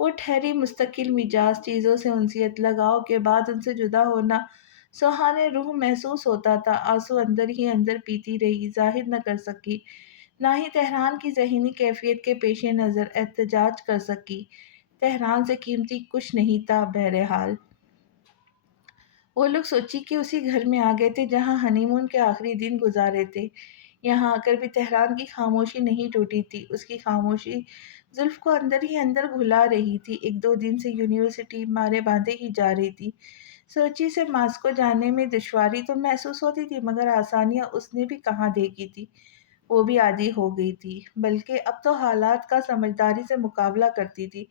وہ ٹھہری مستقل مزاج چیزوں سے انسیت، لگاؤ کے بعد ان سے جدا ہونا سوہانے روح محسوس ہوتا تھا۔ آنسو اندر ہی اندر پیتی رہی، ظاہر نہ کر سکی، نہ ہی تہران کی ذہنی کیفیت کے پیش نظر احتجاج کر سکی۔ تہران سے قیمتی کچھ نہیں تھا بہرحال۔ وہ لوگ سوچی کہ اسی گھر میں آ گئے تھے جہاں ہنی مون کے آخری دن گزارے تھے۔ یہاں آ کر بھی تہران کی خاموشی نہیں ٹوٹی تھی، اس کی خاموشی زلف کو اندر ہی اندر گھلا رہی تھی۔ ایک دو دن سے یونیورسٹی مارے باندھے ہی جا رہی تھی۔ سوچی سے ماسکو جانے میں دشواری تو محسوس ہوتی تھی، مگر آسانیاں اس نے بھی کہاں دیکھی تھی۔ وہ بھی عادی ہو گئی تھی، بلکہ اب تو حالات کا سمجھداری سے مقابلہ کرتی تھی۔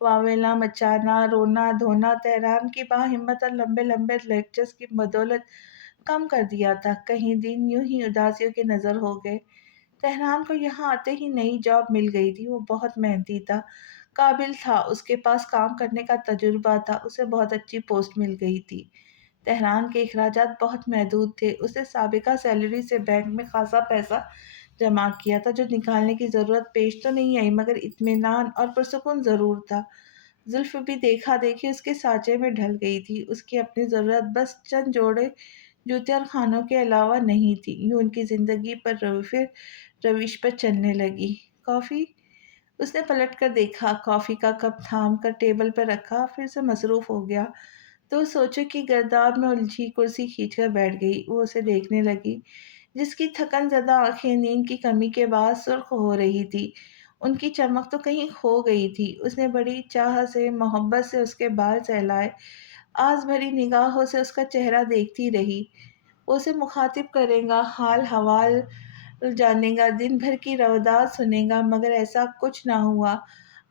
واویلا مچانا، رونا دھونا تہران کی باہمت اور لمبے لمبے لیکچرز کی بدولت کم کر دیا تھا۔ کہیں دن یوں ہی اداسیوں کے نظر ہو گئے۔ تہران کو یہاں آتے ہی نئی جاب مل گئی تھی، وہ بہت محنتی تھا، قابل تھا، اس کے پاس کام کرنے کا تجربہ تھا، اسے بہت اچھی پوسٹ مل گئی تھی۔ تہران کے اخراجات بہت محدود تھے، اس نے سابقہ سیلری سے بینک میں خاصا پیسہ جمع کیا تھا، جو نکالنے کی ضرورت پیش تو نہیں آئی، مگر اطمینان اور پرسکون ضرور تھا۔ زلف بھی دیکھا دیکھی اس کے سانچے میں ڈھل گئی تھی، اس کی اپنی ضرورت بس چند جوڑے جوتے اور کھانوں کے علاوہ نہیں تھی۔ یوں ان کی زندگی پر روش پر چلنے لگی۔ کافی؟ اس نے پلٹ کر دیکھا، کافی کا کپ تھام کر ٹیبل پر رکھا، پھر سے مصروف ہو گیا تو سوچو کی گرداب میں الجھی کرسی کھینچ کر بیٹھ گئی۔ وہ اسے دیکھنے لگی، جس کی تھکن زدہ آنکھیں نیند کی کمی کے بعد سرخ ہو رہی تھی، ان کی چمک تو کہیں کھو گئی تھی۔ اس نے بڑی چاہ سے، محبت سے اس کے بال سہلائے، آس بھری نگاہوں سے اس کا چہرہ دیکھتی رہی۔ وہ اسے مخاطب کرے گا، حال حوال جانے گا، دن بھر کی روادات سنے گا، مگر ایسا کچھ نہ ہوا۔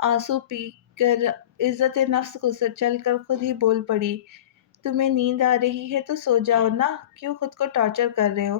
آنسو پی کر عزت نفس کو چل کر خود ہی بول پڑی، تمہیں نیند آ رہی ہے تو سو جاؤ نا، کیوں خود کو ٹارچر کر رہے ہو؟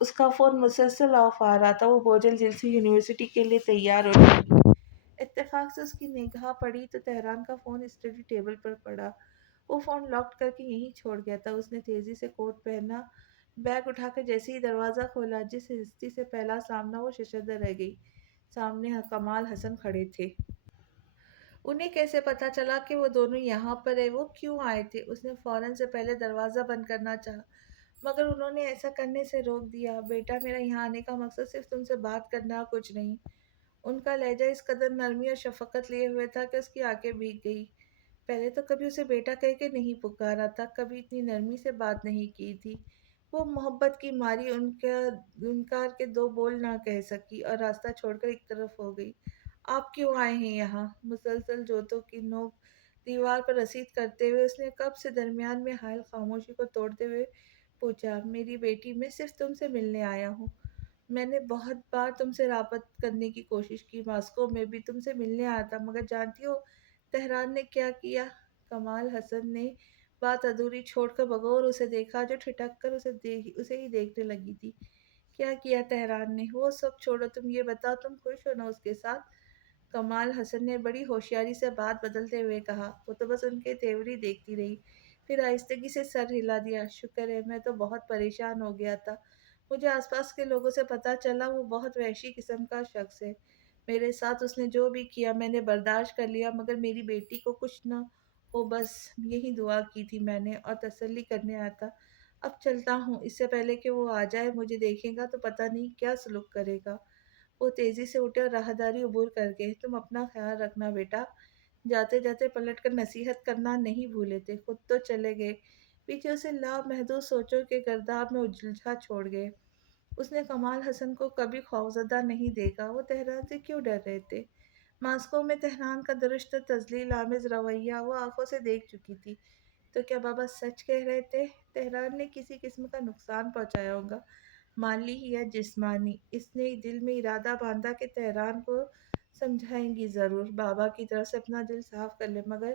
اس کا فون مسلسل آف آ رہا تھا۔ وہ بوجھل دل سے یونیورسٹی کے لیے تیار ہو رہی تھی۔ اتفاق سے اس کی نگاہ پڑی تو تہران کا فون اسٹڈی ٹیبل پر پڑا۔ وہ فون لاک کر کے یہیں چھوڑ گیا تھا۔ اس نے تیزی سے کوٹ پہنا، بیگ اٹھا کر جیسے ہی دروازہ کھولا، جس ہستی سے پہلا سامنا وہ ششدر رہ گئی۔ سامنے کمال حسن کھڑے تھے۔ انہیں کیسے پتا چلا کہ وہ دونوں یہاں پر ہیں؟ وہ کیوں آئے تھے؟ اس نے فوراً سے پہلے دروازہ بند کرنا چاہا، مگر انہوں نے ایسا کرنے سے روک دیا۔ بیٹا، میرا یہاں آنے کا مقصد صرف تم سے بات کرنا، کچھ نہیں۔ ان کا لہجہ اس قدر نرمی اور شفقت لیے ہوئے تھا کہ اس کی آنکھیں بھیگ گئی۔ پہلے تو کبھی اسے بیٹا کہہ کے نہیں پکارا تھا، کبھی اتنی نرمی سے بات نہیں کی تھی۔ وہ محبت کی ماری انکار کے دو بول نہ کہہ سکی اور راستہ چھوڑ کر ایک طرف ہو گئی۔ آپ کیوں آئے ہیں یہاں؟ مسلسل جوتوں کی نوک دیوار پر رسید کرتے ہوئے اس نے کب سے درمیان میں حائل خاموشی کو توڑتے ہوئے پوچھا۔ میری بیٹی، میں صرف تم سے ملنے آیا ہوں۔ میں نے بہت بار تم سے رابط کرنے کی کوشش کی، ماسکو میں بھی تم سے ملنے آیا تھا، مگر جانتی ہو تہران نے کیا کیا؟ کمال حسن نے بات ادھوری چھوڑ کر بغور اسے دیکھا جو ٹھٹک کر اسے ہی دیکھنے لگی تھی۔ کیا کیا تہران نے؟ وہ سب چھوڑو، تم یہ بتاؤ تم خوش ہو نا اس کے ساتھ؟ کمال حسن نے بڑی ہوشیاری سے بات بدلتے ہوئے کہا۔ وہ تو بس ان کے تیوری دیکھتی رہی، پھر آہستگی سے سر ہلا دیا۔ شکر ہے، میں تو بہت پریشان ہو گیا تھا۔ مجھے آس پاس کے لوگوں سے پتہ چلا وہ بہت وحشی قسم کا شخص ہے۔ میرے ساتھ اس نے جو بھی کیا میں نے برداشت کر لیا، مگر میری بیٹی کو کچھ نہ ہو بس یہی دعا کی تھی میں نے، اور تسلی کرنے آیا تھا۔ اب چلتا ہوں، اس سے پہلے کہ وہ آ جائے، مجھے دیکھے گا تو پتہ نہیں کیا سلوک کرے گا۔ وہ تیزی سے اٹھے اور راہداری عبور کر گئے۔ تم اپنا خیال رکھنا بیٹا۔ جاتے جاتے پلٹ کر نصیحت کرنا نہیں بھولے تھے۔ خود تو چلے گئے، پیچھے اسے لامحدود سوچوں کے گرداب میں الجھا چھوڑ گئے۔ اس نے کمال حسن کو کبھی خوفزدہ نہیں دیکھا۔ وہ تہران سے کیوں ڈر رہے تھے؟ ماسکو میں تہران کا درشت تذلیل آمیز رویہ وہ آنکھوں سے دیکھ چکی تھی۔ تو کیا بابا سچ کہہ رہے تھے؟ تہران نے کسی قسم کا نقصان پہنچایا ہوگا، مالی یا جسمانی۔ اس نے دل میں ارادہ باندھا کہ تہران کو سمجھائیں گی ضرور، بابا کی طرف سے اپنا دل صاف کر لے، مگر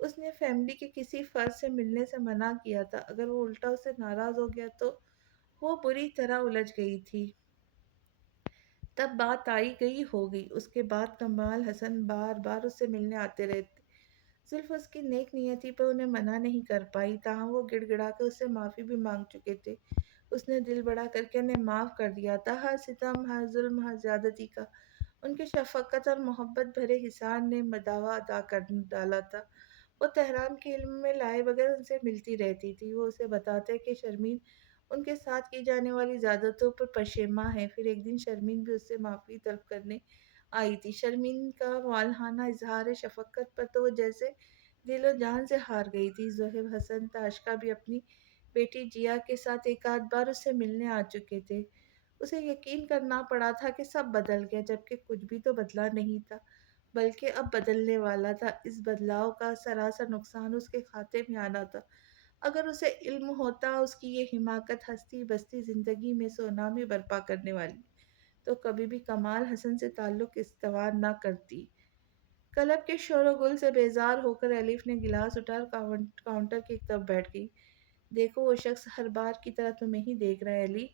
اس نے فیملی کے کسی فرد سے ملنے سے منع کیا تھا۔ اگر وہ الٹا اس سے ناراض ہو گیا تو وہ بری طرح الجھ گئی تھی۔ تب بات آئی گئی ہو گئی۔ اس کے بعد کمال حسن بار بار اس سے ملنے آتے رہتے۔ صرف اس کی نیک نیتی پر انہیں منع نہیں کر پائی، تاہم وہ گڑ گڑا کے اس سے معافی بھی مانگ چکے تھے۔ اس نے دل بڑا کر کے انہیں معاف کر دیا تھا، ہر ستم، ہر ظلم، ہر زیادتی کا۔ ان کے شفقت اور محبت بھرے حسان نے مداوا ادا کر ڈالا تھا۔ وہ تہران کے علم میں لائے بغیر ان سے ملتی رہتی تھی۔ وہ اسے بتاتے کہ شرمین ان کے ساتھ کی جانے والی زیادتیوں پر پشیماں ہے۔ پھر ایک دن شرمین بھی اس سے معافی طلب کرنے آئی تھی۔ شرمین کا والہانہ اظہار شفقت پر تو وہ جیسے دل و جان سے ہار گئی تھی۔ زہیب حسن تاشقہ بھی اپنی بیٹی جیا کے ساتھ ایک آدھ بار اس سے ملنے آ چکے تھے۔ اسے یقین کرنا پڑا تھا کہ سب بدل گیا، جبکہ کچھ بھی تو بدلا نہیں تھا، بلکہ اب بدلنے والا تھا۔ اس بدلاؤ کا سراسر نقصان اس کے کھاتے میں آنا تھا۔ اگر اسے علم ہوتا اس کی یہ حماقت ہستی بستی زندگی میں سونامی برپا کرنے والی، تو کبھی بھی کمال حسن سے تعلق استوار نہ کرتی۔ کلب کے شور و گل سے بیزار ہو کر الف نے گلاس اٹھا اور کاؤنٹر کی ایک طرف بیٹھ گئی۔ دیکھو، وہ شخص ہر بار کی طرح تمہیں ہی دیکھ رہا ہے علی۔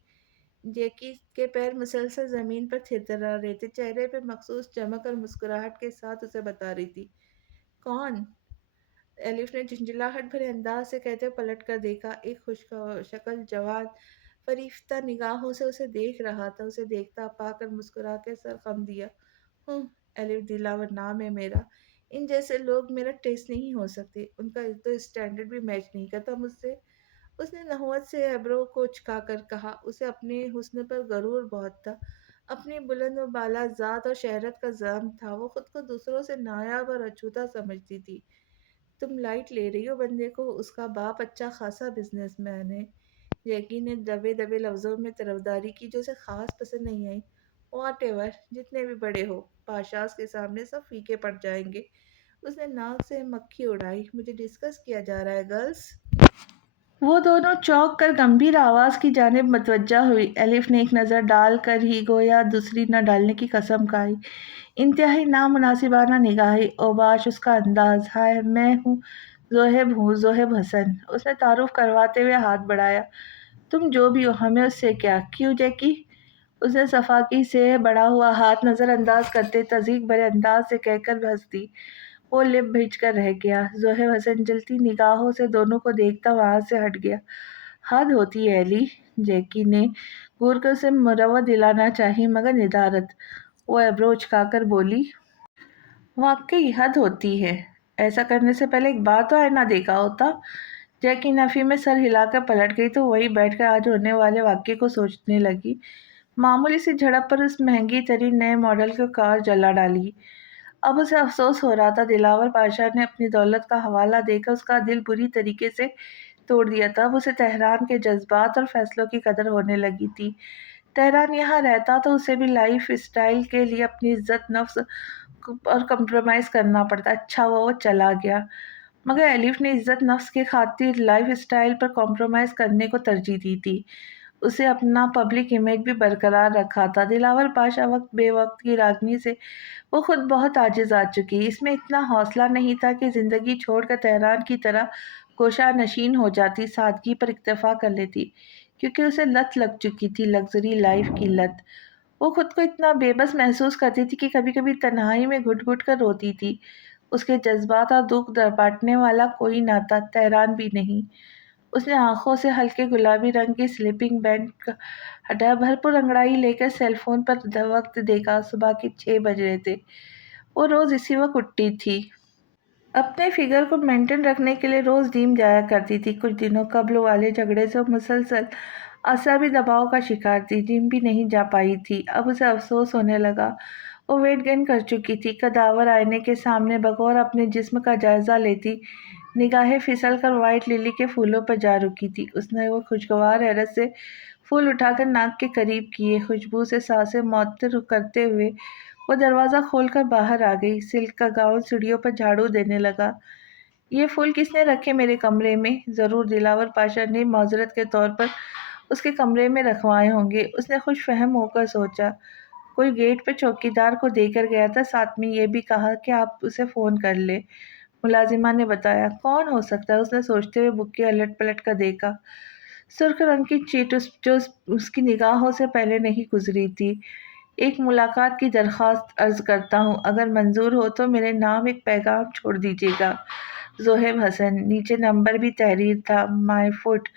جیکی کے پیر مسلسل زمین پر تھرتھرا رہے تھے، چہرے پہ مخصوص چمک اور مسکراہٹ کے ساتھ اسے بتا رہی تھی۔ کون؟ الف نے جھنجھلاہٹ بھرے انداز سے کہتے ہوئے پلٹ کر دیکھا۔ ایک خوش شکل جوان فریفتہ نگاہوں سے اسے دیکھ رہا تھا۔ اسے دیکھتا پا کر مسکرا کے سر خم دیا۔ الف، دلاور نام ہے میرا۔ ان جیسے لوگ میرا ٹیسٹ نہیں ہو سکتے، ان کا تو اسٹینڈرڈ بھی میچ نہیں کرتا مجھ سے۔ اس نے نحوست سے ایبرو کو اچکا کر کہا۔ اسے اپنے حسن پر غرور بہت تھا، اپنی بلند و بالا ذات اور شہرت کا ظلم تھا۔ وہ خود کو دوسروں سے نایاب اور اچھوتا سمجھتی تھی۔ تم لائٹ لے رہی ہو بندے کو، اس کا باپ اچھا خاصا بزنس مین ہے۔ جیکی نے دبے دبے لفظوں میں طرفداری کی جو اسے خاص پسند نہیں آئی۔ واٹ ایور، جتنے بھی بڑے ہو، پاشاز کے سامنے سب پھیکے پڑ جائیں گے۔ اس نے ناک سے مکھی اڑائی۔ مجھے ڈسکس کیا جا رہا ہے گرلز؟ وہ دونوں چونک کر گمبھیر آواز کی جانب متوجہ ہوئی۔ الف نے ایک نظر ڈال کر ہی گویا دوسری نہ ڈالنے کی قسم کھائی۔ انتہائی نامناسبانہ نگاہیں، اوباش اس کا انداز۔ ہائے، میں ہوں زہیب حسن۔ اس نے تعارف کرواتے ہوئے ہاتھ بڑھایا۔ تم جو بھی ہو، ہمیں اس سے کیا؟ کیوں جیکی؟ اس نے صفاقی سے بڑھا ہوا ہاتھ نظر انداز کرتے تذیق بھرے انداز سے کہہ کر ہنس دی۔ وہ لپ بھیج کر رہ گیا۔ زوہب حسن جلتی نگاہوں سے دونوں کو دیکھتا وہاں سے ہٹ گیا۔ حد ہوتی ہے ایلی، جیکی نے گور کر اسے مروت دلانا چاہی مگر ندارت۔ وہ ایبرو اچکا کر بولی، واقعی حد ہوتی ہے، ایسا کرنے سے پہلے ایک بار تو آئینہ دیکھا ہوتا۔ جیکی نفی میں سر ہلا کر پلٹ گئی تو وہی بیٹھ کر آج ہونے والے واقعے کو سوچنے لگی۔ معمولی سی جھڑپ پر اس مہنگی ترین نئے ماڈل کی کار جلا ڈالی۔ اب اسے افسوس ہو رہا تھا دلاور پاشا نے اپنی دولت کا حوالہ دے کر اس کا دل بری طریقے سے توڑ دیا تھا۔ اب اسے تہران کے جذبات اور فیصلوں کی قدر ہونے لگی تھی۔ تہران یہاں رہتا تو اسے بھی لائف اسٹائل کے لیے اپنی عزت نفس اور کمپرومائز کرنا پڑتا۔ اچھا ہوا وہ چلا گیا، مگر ایلف نے عزت نفس کے خاطر لائف اسٹائل پر کمپرومائز کرنے کو ترجیح دی تھی۔ اسے اپنا پبلک امیج بھی برقرار رکھا تھا۔ دلاور پاشا وقت بے وقت کی راگنی سے وہ خود بہت عاجز آ چکی۔ اس میں اتنا حوصلہ نہیں تھا کہ زندگی چھوڑ کر تہران کی طرح گوشہ نشین ہو جاتی، سادگی پر اکتفا کر لیتی، کیونکہ اسے لت لگ چکی تھی، لگژری لائف کی لت۔ وہ خود کو اتنا بے بس محسوس کرتی تھی کہ کبھی کبھی تنہائی میں گھٹ گھٹ کر روتی تھی۔ اس کے جذبات اور دکھ بانٹنے والا کوئی نہ تھا، تہران بھی نہیں۔ اس نے آنکھوں سے ہلکے گلابی رنگ کی سلیپنگ بیگ ہٹایا، بھرپور انگڑائی لے کر سیل فون پر وقت دیکھا۔ صبح کے 6 بج رہے تھے۔ وہ روز اسی وقت اٹھتی تھی۔ اپنے فگر کو مینٹین رکھنے کے لیے روز جم جایا کرتی تھی۔ کچھ دنوں قبل والے جھگڑے سے مسلسل اعصابی دباؤ کا شکار تھی، جم بھی نہیں جا پائی تھی۔ اب اسے افسوس ہونے لگا۔ وہ ویٹ گین کر چکی تھی۔ کداور آئینے کے سامنے بغور اپنے جسم کا جائزہ لیتی نگاہیں پھسل کر وائٹ للی کے پھولوں پر جا رکی تھی۔ اس نے وہ خوشگوار حیرت سے پھول اٹھا کر ناک کے قریب کیے۔ خوشبو سے سانسیں معطر کرتے ہوئے وہ دروازہ کھول کر باہر آ گئی۔ سلک کا گاؤن سیڑھیوں پر جھاڑو دینے لگا۔ یہ پھول کس نے رکھے میرے کمرے میں؟ ضرور دلاور پاشا نے معذرت کے طور پر اس کے کمرے میں رکھوائے ہوں گے، اس نے خوش فہم ہو کر سوچا۔ کوئی گیٹ پہ چوکیدار کو دے کر گیا تھا، ساتھ میں یہ بھی کہا کہ آپ اسے فون کر لیں، ملازمہ نے بتایا۔ کون ہو سکتا ہے؟ اس نے سوچتے ہوئے بک کے الٹ پلٹ کر دیکھا۔ سرخ رنگ کی چیٹ جو اس کی نگاہوں سے پہلے نہیں گزری تھی۔ ایک ملاقات کی درخواست عرض کرتا ہوں، اگر منظور ہو تو میرے نام ایک پیغام چھوڑ دیجیے گا۔ زوہب حسن۔ نیچے نمبر بھی تحریر تھا، مائی فٹ۔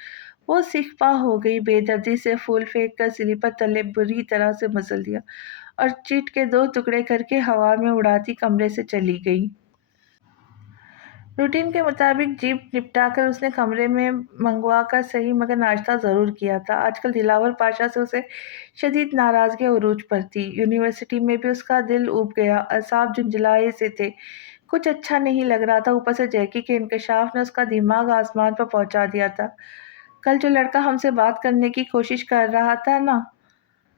وہ سکھ پا ہو گئی، بے دردی سے پھول پھینک کر سلیپر تلے بری طرح سے مسل دیا اور چیٹ کے 2 ٹکڑے کر کے ہوا میں اڑاتی کمرے سے چلی گئی۔ روٹین کے مطابق جیپ نپٹا کر اس نے کمرے میں منگوا کر صحیح مگر ناشتہ ضرور کیا تھا۔ آج کل دلاور پاشا سے اسے شدید ناراضگی عروج پر تھی۔ یونیورسٹی میں بھی اس کا دل اوب گیا، اعصاب جھنجھلائے سے تھے، کچھ اچھا نہیں لگ رہا تھا۔ اوپر سے جیکی کے انکشاف نے اس کا دماغ آسمان پر پہنچا دیا تھا۔ کل جو لڑکا ہم سے بات کرنے کی کوشش کر رہا تھا نا؟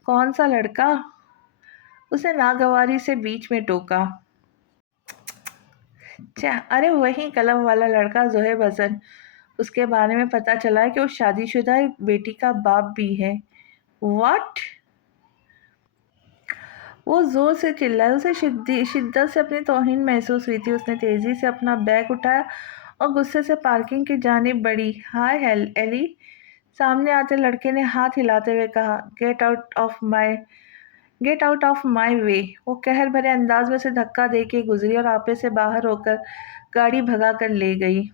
کون سا لڑکا؟ اس نے ناگواری سے بیچ میں ٹوکا۔ ارے وہی قلم والا لڑکا، زوہب حسن۔ اس کے بارے میں پتہ چلا ہے کہ وہ شادی شدہ ایک بیٹی کا باپ بھی ہے۔ واٹ؟ وہ زور سے چلائی۔ اسے شدت سے اپنی توہین محسوس ہوئی تھی۔ اس نے تیزی سے اپنا بیگ اٹھایا اور غصے سے پارکنگ کی جانب بڑھی۔ ہائے ایلی، سامنے آتے لڑکے نے ہاتھ ہلاتے ہوئے کہا۔ گیٹ آؤٹ آف مائی وے۔ وہ قہر بھرے انداز میں اسے دھکا دے کے گزری اور آپے سے باہر ہو کر گاڑی بھگا کر لے گئی۔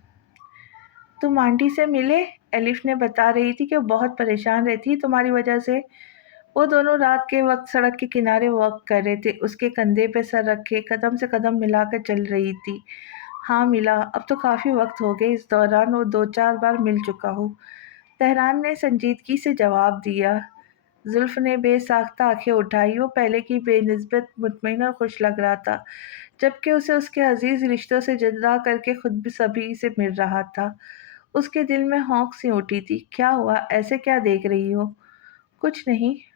تم آنٹی سے ملے؟ ایلف نے بتا رہی تھی کہ وہ بہت پریشان رہتی ہے تمہاری وجہ سے۔ وہ دونوں رات کے وقت سڑک کے کنارے واک کر رہے تھے، اس کے کندھے پہ سر رکھے، قدم سے قدم ملا کر چل رہی تھی۔ ہاں ملا، اب تو کافی وقت ہو گئے، اس دوران وہ 2-4 بار مل چکا ہوں، تہران نے سنجیدگی سے جواب دیا۔ زلف نے بے ساختہ آنکھیں اٹھائی۔ وہ پہلے کی بے نسبت مطمئن اور خوش لگ رہا تھا، جبکہ اسے اس کے عزیز رشتوں سے جدا کر کے خود بھی سبھی سے مل رہا تھا۔ اس کے دل میں ہونک سی اٹھی تھی۔ کیا ہوا؟ ایسے کیا دیکھ رہی ہو؟ کچھ نہیں،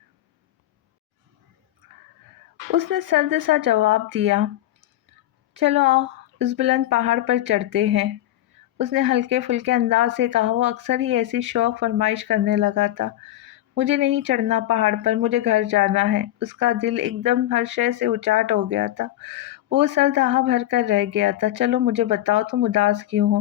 اس نے سرد سا جواب دیا۔ چلو آؤ، اس بلند پہاڑ پر چڑھتے ہیں، اس نے ہلکے پھلکے انداز سے کہا۔ وہ اکثر ہی ایسی شوق فرمائش کرنے لگا تھا۔ مجھے نہیں چڑھنا پہاڑ پر، مجھے گھر جانا ہے۔ اس کا دل ایک دم ہر شے سے اچاٹ ہو گیا تھا۔ وہ سرد آہ بھر کر رہ گیا تھا۔ چلو مجھے بتاؤ، تم اداس کیوں ہو؟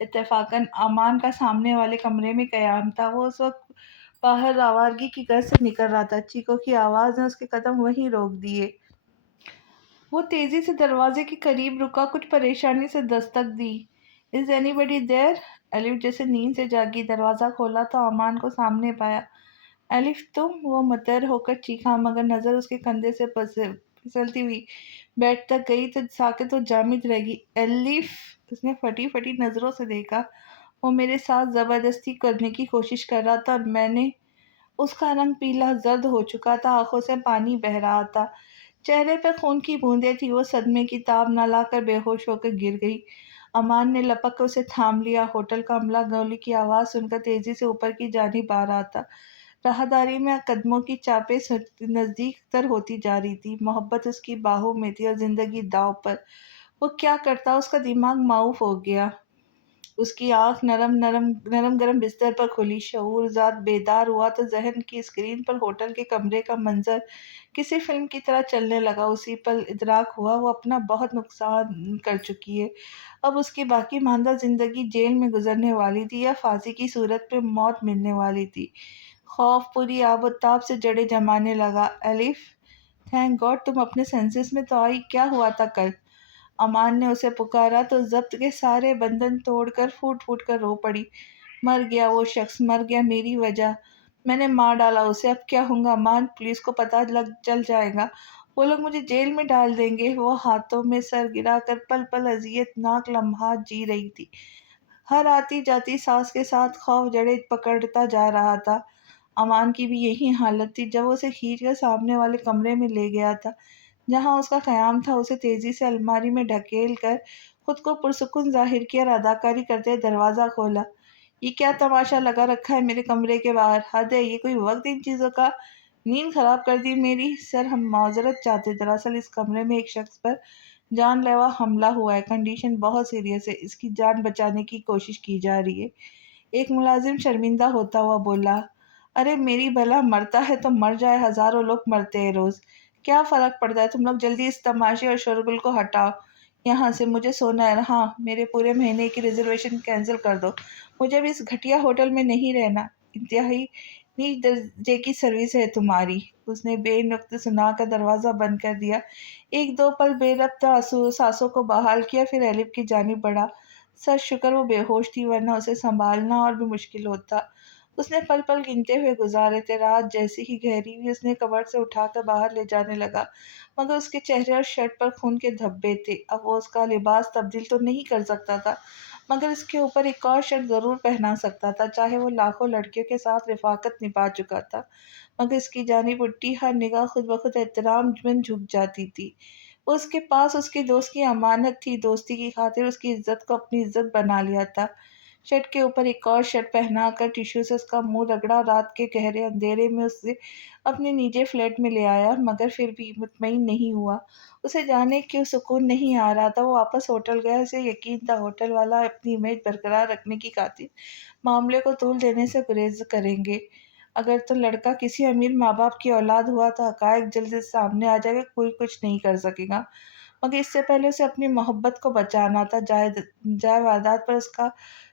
اتفاقاً امان کا سامنے والے کمرے میں قیام تھا۔ وہ اس وقت باہر آوارگی کی گھر سے نکل رہا تھا۔ چیخوں کی آواز نے اس کے قدم وہیں روک دیے۔ وہ تیزی سے دروازے کے قریب رکا، کچھ پریشانی سے دستک دی۔ "Is anybody there?" الف جیسے نیند سے جاگی، دروازہ کھولا تو امان کو سامنے پایا۔ "الف تم!" وہ متحر ہو کر چیخا، مگر نظر اس کے کندھے سے پھسلتی ہوئی بیڈ تک گئی تو ساکت و جامد رہ گئی۔ "الف!" اس نے پھٹی پھٹی نظروں سے دیکھا۔ وہ میرے ساتھ زبردستی کرنے کی کوشش کر رہا تھا اور میں نے… اس کا رنگ پیلا زرد ہو چکا تھا، آنکھوں سے پانی بہہ رہا تھا، چہرے پہ خون کی بوندیں تھی۔ وہ صدمے کی تاب نہ لا کر بے ہوش ہو کر گر گئی۔ امان نے لپک کر اسے تھام لیا۔ ہوٹل کا عملہ گولی کی آواز سن کر تیزی سے اوپر کی جانب آ رہا تھا۔ راہداری میں قدموں کی چاپیں نزدیک تر ہوتی جا رہی تھی۔ محبت اس کی باہوں میں تھی اور زندگی داؤ پر۔ وہ کیا کرتا؟ اس کا دماغ معاف ہو گیا۔ اس کی آنکھ نرم گرم بستر پر کھلی، شعور ذات بیدار ہوا تو ذہن کی اسکرین پر ہوٹل کے کمرے کا منظر کسی فلم کی طرح چلنے لگا۔ اسی پل ادراک ہوا وہ اپنا بہت نقصان کر چکی ہے۔ اب اس کی باقی ماندہ زندگی جیل میں گزرنے والی تھی یا پھانسی کی صورت میں موت ملنے والی تھی۔ خوف پوری آب و تاب سے جڑیں جمانے لگا۔ "الف! تھینک گاڈ تم اپنے سینسز میں تو آئی۔ کیا ہوا تھا کل؟" امان نے اسے پکارا تو ضبط کے سارے بندھن توڑ کر پھوٹ پھوٹ کر رو پڑی۔ "مر گیا وہ شخص، مر گیا میری وجہ۔ میں نے مار ڈالا اسے۔ اب کیا ہوگا امان؟ پولیس کو پتہ چل جائے گا، وہ لوگ مجھے جیل میں ڈال دیں گے۔" وہ ہاتھوں میں سر گرا کر پل پل اذیت ناک لمحات جی رہی تھی۔ ہر آتی جاتی سانس کے ساتھ خوف جڑیں پکڑتا جا رہا تھا۔ امان کی بھی یہی حالت تھی۔ جب وہ اسے کھینچ کر سامنے والے کمرے میں لے گیا تھا جہاں اس کا قیام تھا، اسے تیزی سے الماری میں ڈھکیل کر خود کو پرسکون ظاہر کیا اور اداکاری کرتے دروازہ کھولا۔ "یہ کیا تماشا لگا رکھا ہے میرے کمرے کے باہر؟ حد ہے، یہ کوئی وقت ان چیزوں کا؟ نیند خراب کر دی میری۔ سر ہم معذرت چاہتے، دراصل اس کمرے میں ایک شخص پر جان لیوا حملہ ہوا ہے، کنڈیشن بہت سیریس ہے، اس کی جان بچانے کی کوشش کی جا رہی ہے۔" ایک ملازم شرمندہ ہوتا ہوا بولا۔ "ارے میری بھلا، مرتا ہے تو مر جائے، ہزاروں لوگ مرتے ہیں روز، کیا فرق پڑتا ہے؟ تم لوگ جلدی اس تماشے اور شورگل کو ہٹاؤ یہاں سے، مجھے سونا ہے۔ ہاں، میرے پورے مہینے کی ریزرویشن کینسل کر دو، مجھے اب اس گھٹیا ہوٹل میں نہیں رہنا، انتہائی نیچ درجے کی سروس ہے تمہاری۔" اس نے بے نقط سنا کر دروازہ بند کر دیا۔ ایک دو پل بے ربط سانسوں کو بحال کیا، پھر الف کی جانب بڑھا۔ سر شکر وہ بے ہوش تھی، ورنہ اسے سنبھالنا اور بھی مشکل ہوتا۔ اس نے پل پل گنتے ہوئے گزارے تھے۔ رات جیسی ہی گہری ہوئی، اس نے کبرڈ سے اٹھا کر باہر لے جانے لگا، مگر اس کے چہرے اور شرٹ پر خون کے دھبے تھے۔ اب وہ اس کا لباس تبدیل تو نہیں کر سکتا تھا، مگر اس کے اوپر ایک اور شرٹ ضرور پہنا سکتا تھا، چاہے وہ لاکھوں لڑکیوں کے ساتھ رفاقت نبھا چکا تھا، مگر اس کی جانب اٹھتی ہر نگاہ خود بخود احترام میں جھک جاتی تھی۔ وہ اس کے پاس اس کے دوست کی امانت تھی، دوستی کی خاطر اس کی عزت کو اپنی عزت بنا لیا تھا۔ شرٹ کے اوپر ایک اور شرٹ پہنا کر ٹشو سے اس کا منہ رگڑا، رات کے گہرے اندھیرے میں اسے اپنے نجی فلیٹ میں لے آیا، مگر پھر بھی مطمئن نہیں ہوا۔ اسے جانے کیوں سکون نہیں آ رہا تھا۔ وہ واپس ہوٹل گیا۔ اسے یقین تھا ہوٹل والا اپنی امیج برقرار رکھنے کی خاطر معاملے کو طول دینے سے گریز کریں گے۔ اگر تو لڑکا کسی امیر ماں باپ کی اولاد ہوا تو حقائق جلد سے سامنے آ جائے گا، کوئی کچھ نہیں کر سکے گا، مگر اس سے پہلے اسے اپنی محبت کو بچانا تھا۔ جائے واردات پر اس کا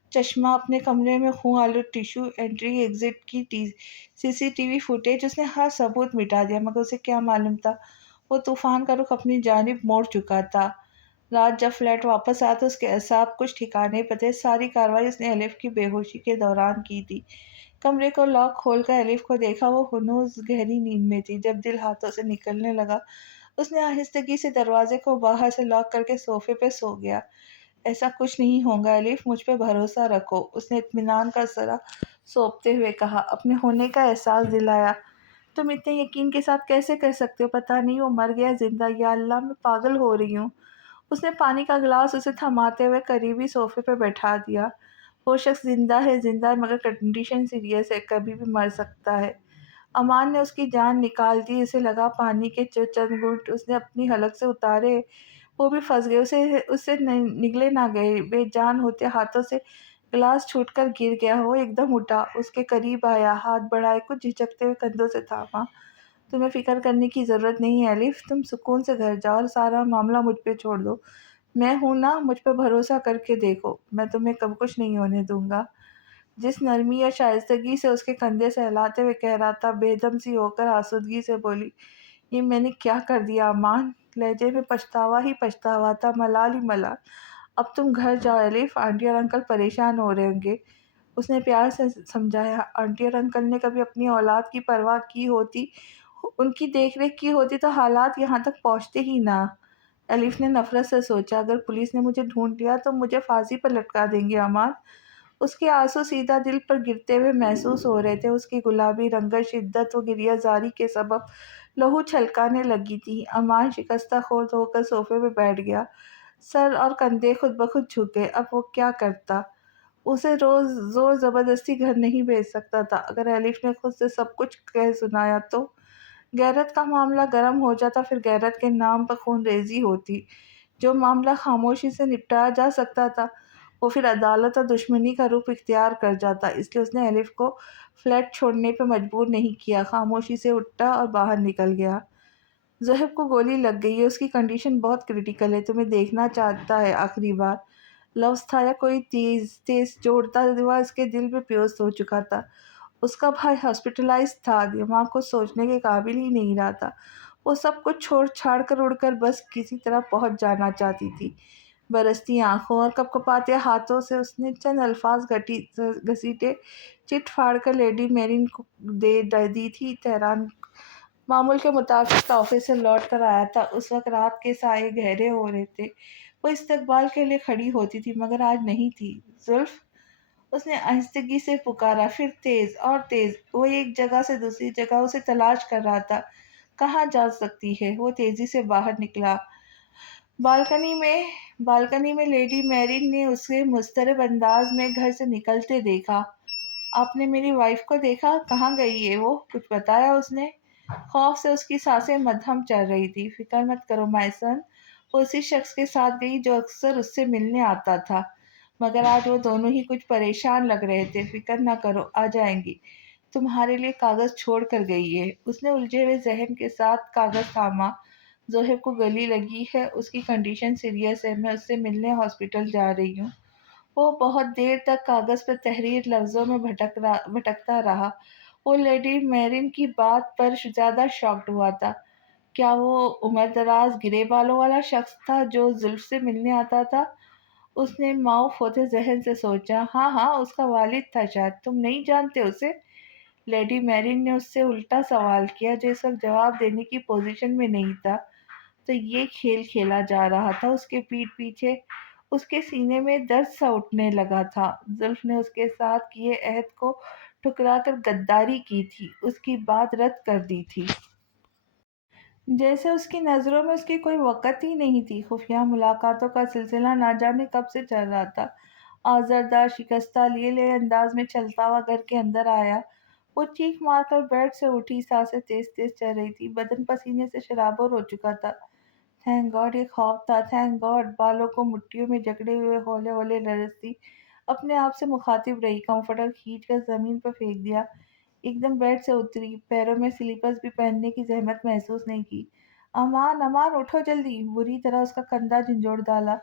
چشمہ اپنے کمرے میں خون آلود ٹشو، انٹری ایگزٹ کی سی سی ٹی وی فوٹیج، اس نے ہر ثبوت مٹا دیا، مگر اسے کیا معلوم تھا وہ طوفان کا رخ اپنی جانب موڑ چکا تھا۔ رات جب فلیٹ واپس آیا تو اس کے اعصاب کچھ ٹھکانے پہ تھے۔ ساری کارروائی اس نے الف کی بے ہوشی کے دوران کی تھی۔ کمرے کو لاک کھول کر الف کو دیکھا، وہ ہنوز گہری نیند میں تھی۔ جب دل ہاتھوں سے نکلنے لگا، اس نے آہستگی سے دروازے کو باہر سے لاک کر کے صوفے پہ سو گیا۔ "ایسا کچھ نہیں ہوگا الف، مجھ پہ بھروسہ رکھو۔" اس نے اطمینان کا سرا سونپتے ہوئے کہا، اپنے ہونے کا احساس دلایا۔ "تم اتنے یقین کے ساتھ کیسے کہہ سکتے ہو؟ پتہ نہیں وہ مر گیا زندہ، یا اللہ میں پاگل ہو رہی ہوں۔" اس نے پانی کا گلاس اسے تھماتے ہوئے قریبی صوفے پہ بٹھا دیا۔ "وہ شخص زندہ ہے، زندہ ہے، مگر کنڈیشن سیریس ہے، کبھی بھی مر سکتا ہے۔" امان نے اس کی جان نکال دی۔ اسے لگا پانی کے چند گھونٹ اس نے اپنی حلق سے اتارے، وہ بھی پھنس گئے، اس سے نگلے نہ گئے۔ بے جان ہوتے ہاتھوں سے گلاس چھوٹ کر گر گیا۔ وہ ایک دم اٹھا، اس کے قریب آیا، ہاتھ بڑھائے، کچھ جھجکتے ہوئے کندھوں سے تھاما۔ "تمہیں فکر کرنے کی ضرورت نہیں ہے الف، تم سکون سے گھر جاؤ اور سارا معاملہ مجھ پہ چھوڑ دو۔ میں ہوں نا، مجھ پہ بھروسہ کر کے دیکھو، میں تمہیں کب کچھ نہیں ہونے دوں گا۔ جس نرمی اور شائستگی سے اس کے کندھے سہلاتے ہوئے کہہ رہا تھا، بے دم سی ہو کر آسودگی سے بولی، یہ میں نے کیا کر دیا امان؟ لہجے میں پچھتاوا ہی پچھتاوا تھا، ملال ہی ملال۔ اب تم گھر جاؤ الف، آنٹی اور انکل پریشان ہو رہے ہوں گے۔ اس نے پیار سے سمجھایا، آنٹی اور انکل نے کبھی اپنی اولاد کی پرواہ کی ہوتی، ان کی دیکھ ریکھ کی ہوتی تو حالات یہاں تک پہنچتے ہی نہ۔ الف نے نفرت سے سوچا، اگر پولیس نے مجھے ڈھونڈ لیا تو مجھے پھانسی پر لٹکا دیں گے امان۔ اس کے آنسو سیدھا دل پر گرتے ہوئے محسوس ہو رہے تھے، اس کی گلابی رنگت شدت و گریہ زاری کے سبب لہو چھلکانے لگی تھی۔ امان شکستہ خورد ہو کر صوفے پہ بیٹھ گیا، سر اور کندھے خود بخود جھک گئے۔ اب وہ کیا کرتا؟ اسے روز زور زبردستی گھر نہیں بھیج سکتا تھا، اگر الف نے خود سے سب کچھ کہہ سنایا تو غیرت کا معاملہ گرم ہو جاتا، پھر غیرت کے نام پر خون ریزی ہوتی۔ جو معاملہ خاموشی سے نپٹایا جا سکتا تھا وہ پھر عدالت اور دشمنی کا روپ اختیار کر جاتا، اس لیے اس نے الف کو فلیٹ چھوڑنے پہ مجبور نہیں کیا، خاموشی سے اٹھا اور باہر نکل گیا۔ زہب کو گولی لگ گئی ہے، اس کی کنڈیشن بہت کریٹیکل ہے، تمہیں دیکھنا چاہتا ہے آخری بار۔ لفظ تھا یا کوئی تیز تیز جوڑتا ہوا اس کے دل میں پیوست ہو چکا تھا۔ اس کا بھائی ہاسپٹلائز تھا، دماغ کو سوچنے کے قابل ہی نہیں رہا تھا، وہ سب کچھ چھوڑ چھاڑ کر اڑ کر بس کسی طرح پہنچ جانا چاہتی تھی۔ برستی آنکھوں اور کپکپاتے ہاتھوں سے اس نے چند الفاظ گھسیٹے، چٹ پھاڑ کر لیڈی میرین کو دے دی تھی۔ تہران معمول کے مطابق آفس سے لوٹ کر آیا تھا، اس وقت رات کے سائے گہرے ہو رہے تھے، وہ استقبال کے لیے کھڑی ہوتی تھی مگر آج نہیں تھی۔ زلف، اس نے آہستگی سے پکارا، پھر تیز اور تیز۔ وہ ایک جگہ سے دوسری جگہ اسے تلاش کر رہا تھا، کہاں جا سکتی ہے؟ وہ تیزی سے باہر نکلا۔ بالکنی میں لیڈی میرین نے اسے مضطرب انداز میں گھر سے نکلتے دیکھا۔ آپ نے میری وائف کو دیکھا؟ کہاں گئی ہے وہ؟ کچھ بتایا اس نے؟ خوف سے اس کی سانسیں مدھم چل رہی تھی۔ فکر مت کرو مائی سن، وہ اسی شخص کے ساتھ گئی جو اکثر اس سے ملنے آتا تھا، مگر آج وہ دونوں ہی کچھ پریشان لگ رہے تھے۔ فکر نہ کرو، آ جائیں گی، تمہارے لیے کاغذ چھوڑ کر گئی ہے۔ اس نے الجھے ہوئے ذہن کے ساتھ کاغذ تھاما۔ زہیب کو گلی لگی ہے، اس کی کنڈیشن سیریس ہے، میں اس سے ملنے ہاسپٹل جا رہی ہوں۔ وہ بہت دیر تک کاغذ پر تحریر لفظوں میں بھٹکتا رہا۔ وہ لیڈی میرین کی بات پر زیادہ شاکڈ ہوا تھا۔ کیا وہ عمر دراز گرے بالوں والا شخص تھا جو زلف سے ملنے آتا تھا؟ اس نے معاف ہوتے ذہن سے سوچا، ہاں ہاں، اس کا والد تھا شاید، تم نہیں جانتے اسے؟ لیڈی میرین نے اس سے الٹا سوال کیا، جو اس وقت جواب دینے کی پوزیشن میں نہیں تھا۔ تو یہ کھیل کھیلا جا رہا تھا اس کے پیٹھ پیچھے؟ اس کے سینے میں درد سا اٹھنے لگا تھا۔ زلف نے اس کے ساتھ کیے عہد کو ٹھکرا کر غداری کی تھی، اس کی بات رد کر دی تھی، جیسے اس کی نظروں میں اس کی کوئی وقت ہی نہیں تھی۔ خفیہ ملاقاتوں کا سلسلہ نہ جانے کب سے چل رہا تھا۔ آزردار شکستہ لیے لے انداز میں چلتا ہوا گھر کے اندر آیا۔ وہ چیخ مار کر بیڈ سے اٹھی، سانسیں تیز تیز چل رہی تھی، بدن پسینے سے شرابور ہو چکا تھا۔ تھینک گاڈ، یہ خواب تھا، تھینک گاڈ۔ بالوں کو مٹھیوں میں جکڑے ہوئے ہولے ہولے لرزتی اپنے آپ سے مخاطب رہی، کمفرٹر کھینچ کر زمین پر پھینک دیا، ایک دم بیڈ سے اتری، پیروں میں سلیپرز بھی پہننے کی زحمت محسوس نہیں کی۔ امان، امان اٹھو جلدی، بری طرح اس کا کندھا جھنجھوڑ ڈالا۔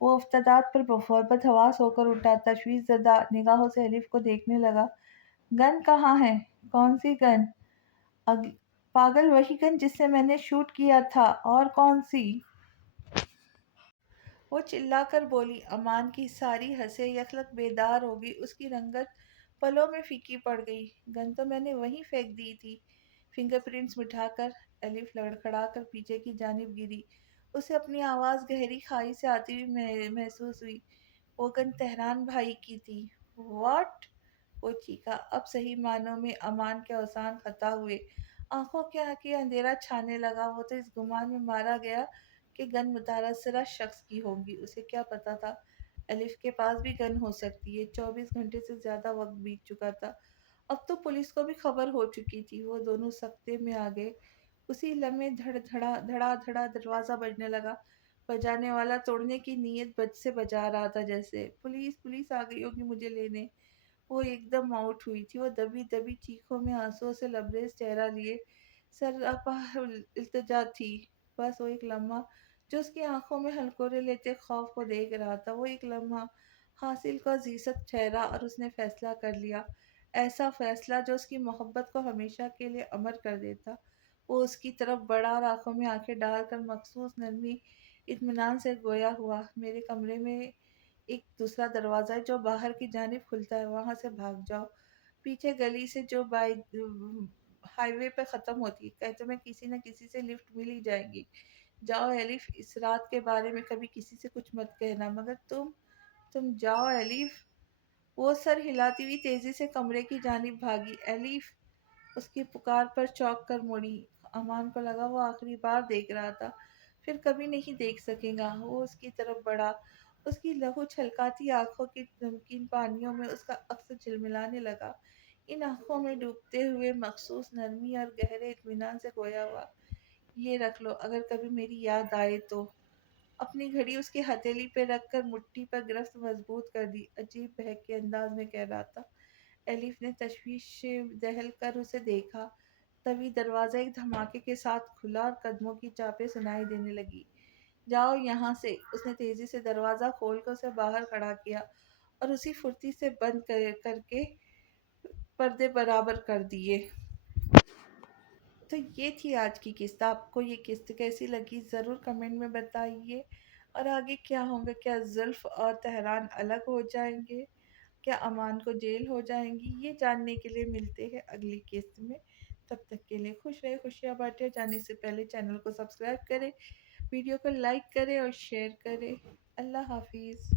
وہ افتادات پر بفربت حواس ہو کر اٹھا، تشویش زدہ نگاہوں سے الف کو دیکھنے لگا۔ گن کہاں ہے؟ کون سی گن؟ پاگل، وہی گن جس سے میں نے شوٹ کیا تھا، اور کون سی؟ وہ چلا کر بولی۔ امان کی ساری حسیں یکلک بیدار ہو گئی، اس کی رنگت پلوں میں پھیکی پڑ گئی۔ گن تو میں نے وہیں پھینک دی تھی۔ فنگر پرنٹس مٹا کر الف لڑکھڑا کر پیچھے کی جانب گری، اسے اپنی آواز گہری کھائی سے آتی ہوئی محسوس ہوئی۔ وہ گن تہران بھائی کی تھی۔ واٹ؟ وہ چیخا۔ اب صحیح معنوں میں امان کے اوزان خطا ہوئے، آنکھوں کے اندھیرا چھانے لگا۔ وہ تو اس گمان میں مارا گیا کہ گن متاثرہ شخص کی ہوگی، اسے کیا پتا تھا الف کے پاس بھی گن ہو سکتی ہے۔ 24 گھنٹے سے زیادہ وقت بیت چکا تھا، اب تو پولیس کو بھی خبر ہو چکی تھی۔ وہ دونوں سکتے میں آ گئے۔ اسی لمحے دھڑا دھڑا دروازہ بجنے لگا، بجانے والا توڑنے کی نیت سے بجا رہا تھا، جیسے پولیس پولیس آ گئی ہوگی مجھے لینے۔ وہ ایک دم آؤٹ ہوئی تھی، وہ دبی دبی چیخوں میں آنسوؤں سے لبریز چہرہ لیے سراپا التجا تھی۔ بس وہ ایک لمحہ جو اس کی آنکھوں میں ہلکورے لیتے خوف کو دیکھ رہا تھا۔ وہ ایک لمحہ حاصل کو عزیزت ٹھہرا اور اس نے فیصلہ کر لیا، ایسا فیصلہ جو اس کی محبت کو ہمیشہ کے لیے امر کر دیتا۔ وہ اس کی طرف بڑھا اور آنکھوں میں آنکھیں ڈال کر مخصوص نرمی اطمینان سے گویا ہوا، میرے کمرے میں ایک دوسرا دروازہ ہے جو باہر کی جانب کھلتا ہے، وہاں سے بھاگ جاؤ، پیچھے گلی سے جو ہائی وے پہ ختم ہوتی ہے، کہتے میں کسی نہ کسی سے لفٹ مل ہی جائے گی۔ جاؤ ایلف، اس رات کے بارے میں کبھی کسی سے کچھ مت کہنا، مگر تم جاؤ ایلف۔ وہ سر ہلاتی ہوئی تیزی سے کمرے کی جانب بھاگی۔ ایلف اس کی پکار پر چونک کر مڑی۔ امان کو لگا وہ آخری بار دیکھ رہا تھا، پھر کبھی نہیں دیکھ سکے گا۔ وہ اس کی طرف بڑھا، اس کی لہو چھلکاتی آنکھوں کی نمکین پانیوں میں اس کا عکس جھلملانے لگا، ان آنکھوں میں ڈوبتے ہوئے مخصوص نرمی اور گہرے اطمینان سے گویا ہوا، یہ رکھ لو اگر کبھی میری یاد آئے تو۔ اپنی گھڑی اس کی ہتھیلی پہ رکھ کر مٹھی پر گرفت مضبوط کر دی، عجیب بہک کے انداز میں کہہ رہا تھا۔ ایلف نے تشویش سے دہل کر اسے دیکھا، تبھی دروازہ ایک دھماکے کے ساتھ کھلا اور قدموں کی چاپیں سنائی دینے لگی۔ جاؤ یہاں سے، اس نے تیزی سے دروازہ کھول کر اسے باہر کھڑا کیا اور اسی پھرتی سے بند کر کے پردے برابر کر دیے۔ تو یہ تھی آج کی قسط۔ آپ کو یہ قسط کیسی لگی ضرور کمنٹ میں بتائیے، اور آگے کیا ہوگا؟ کیا زلف اور تہران الگ ہو جائیں گے؟ کیا امان کو جیل ہو جائیں گی؟ یہ جاننے کے لیے ملتے ہیں اگلی قسط میں۔ تب تک کے لیے خوش رہے، خوشیاں بانٹے، جانے سے پہلے چینل کو سبسکرائب کریں، ویڈیو کو لائک کریں اور شیئر کریں۔ اللہ حافظ۔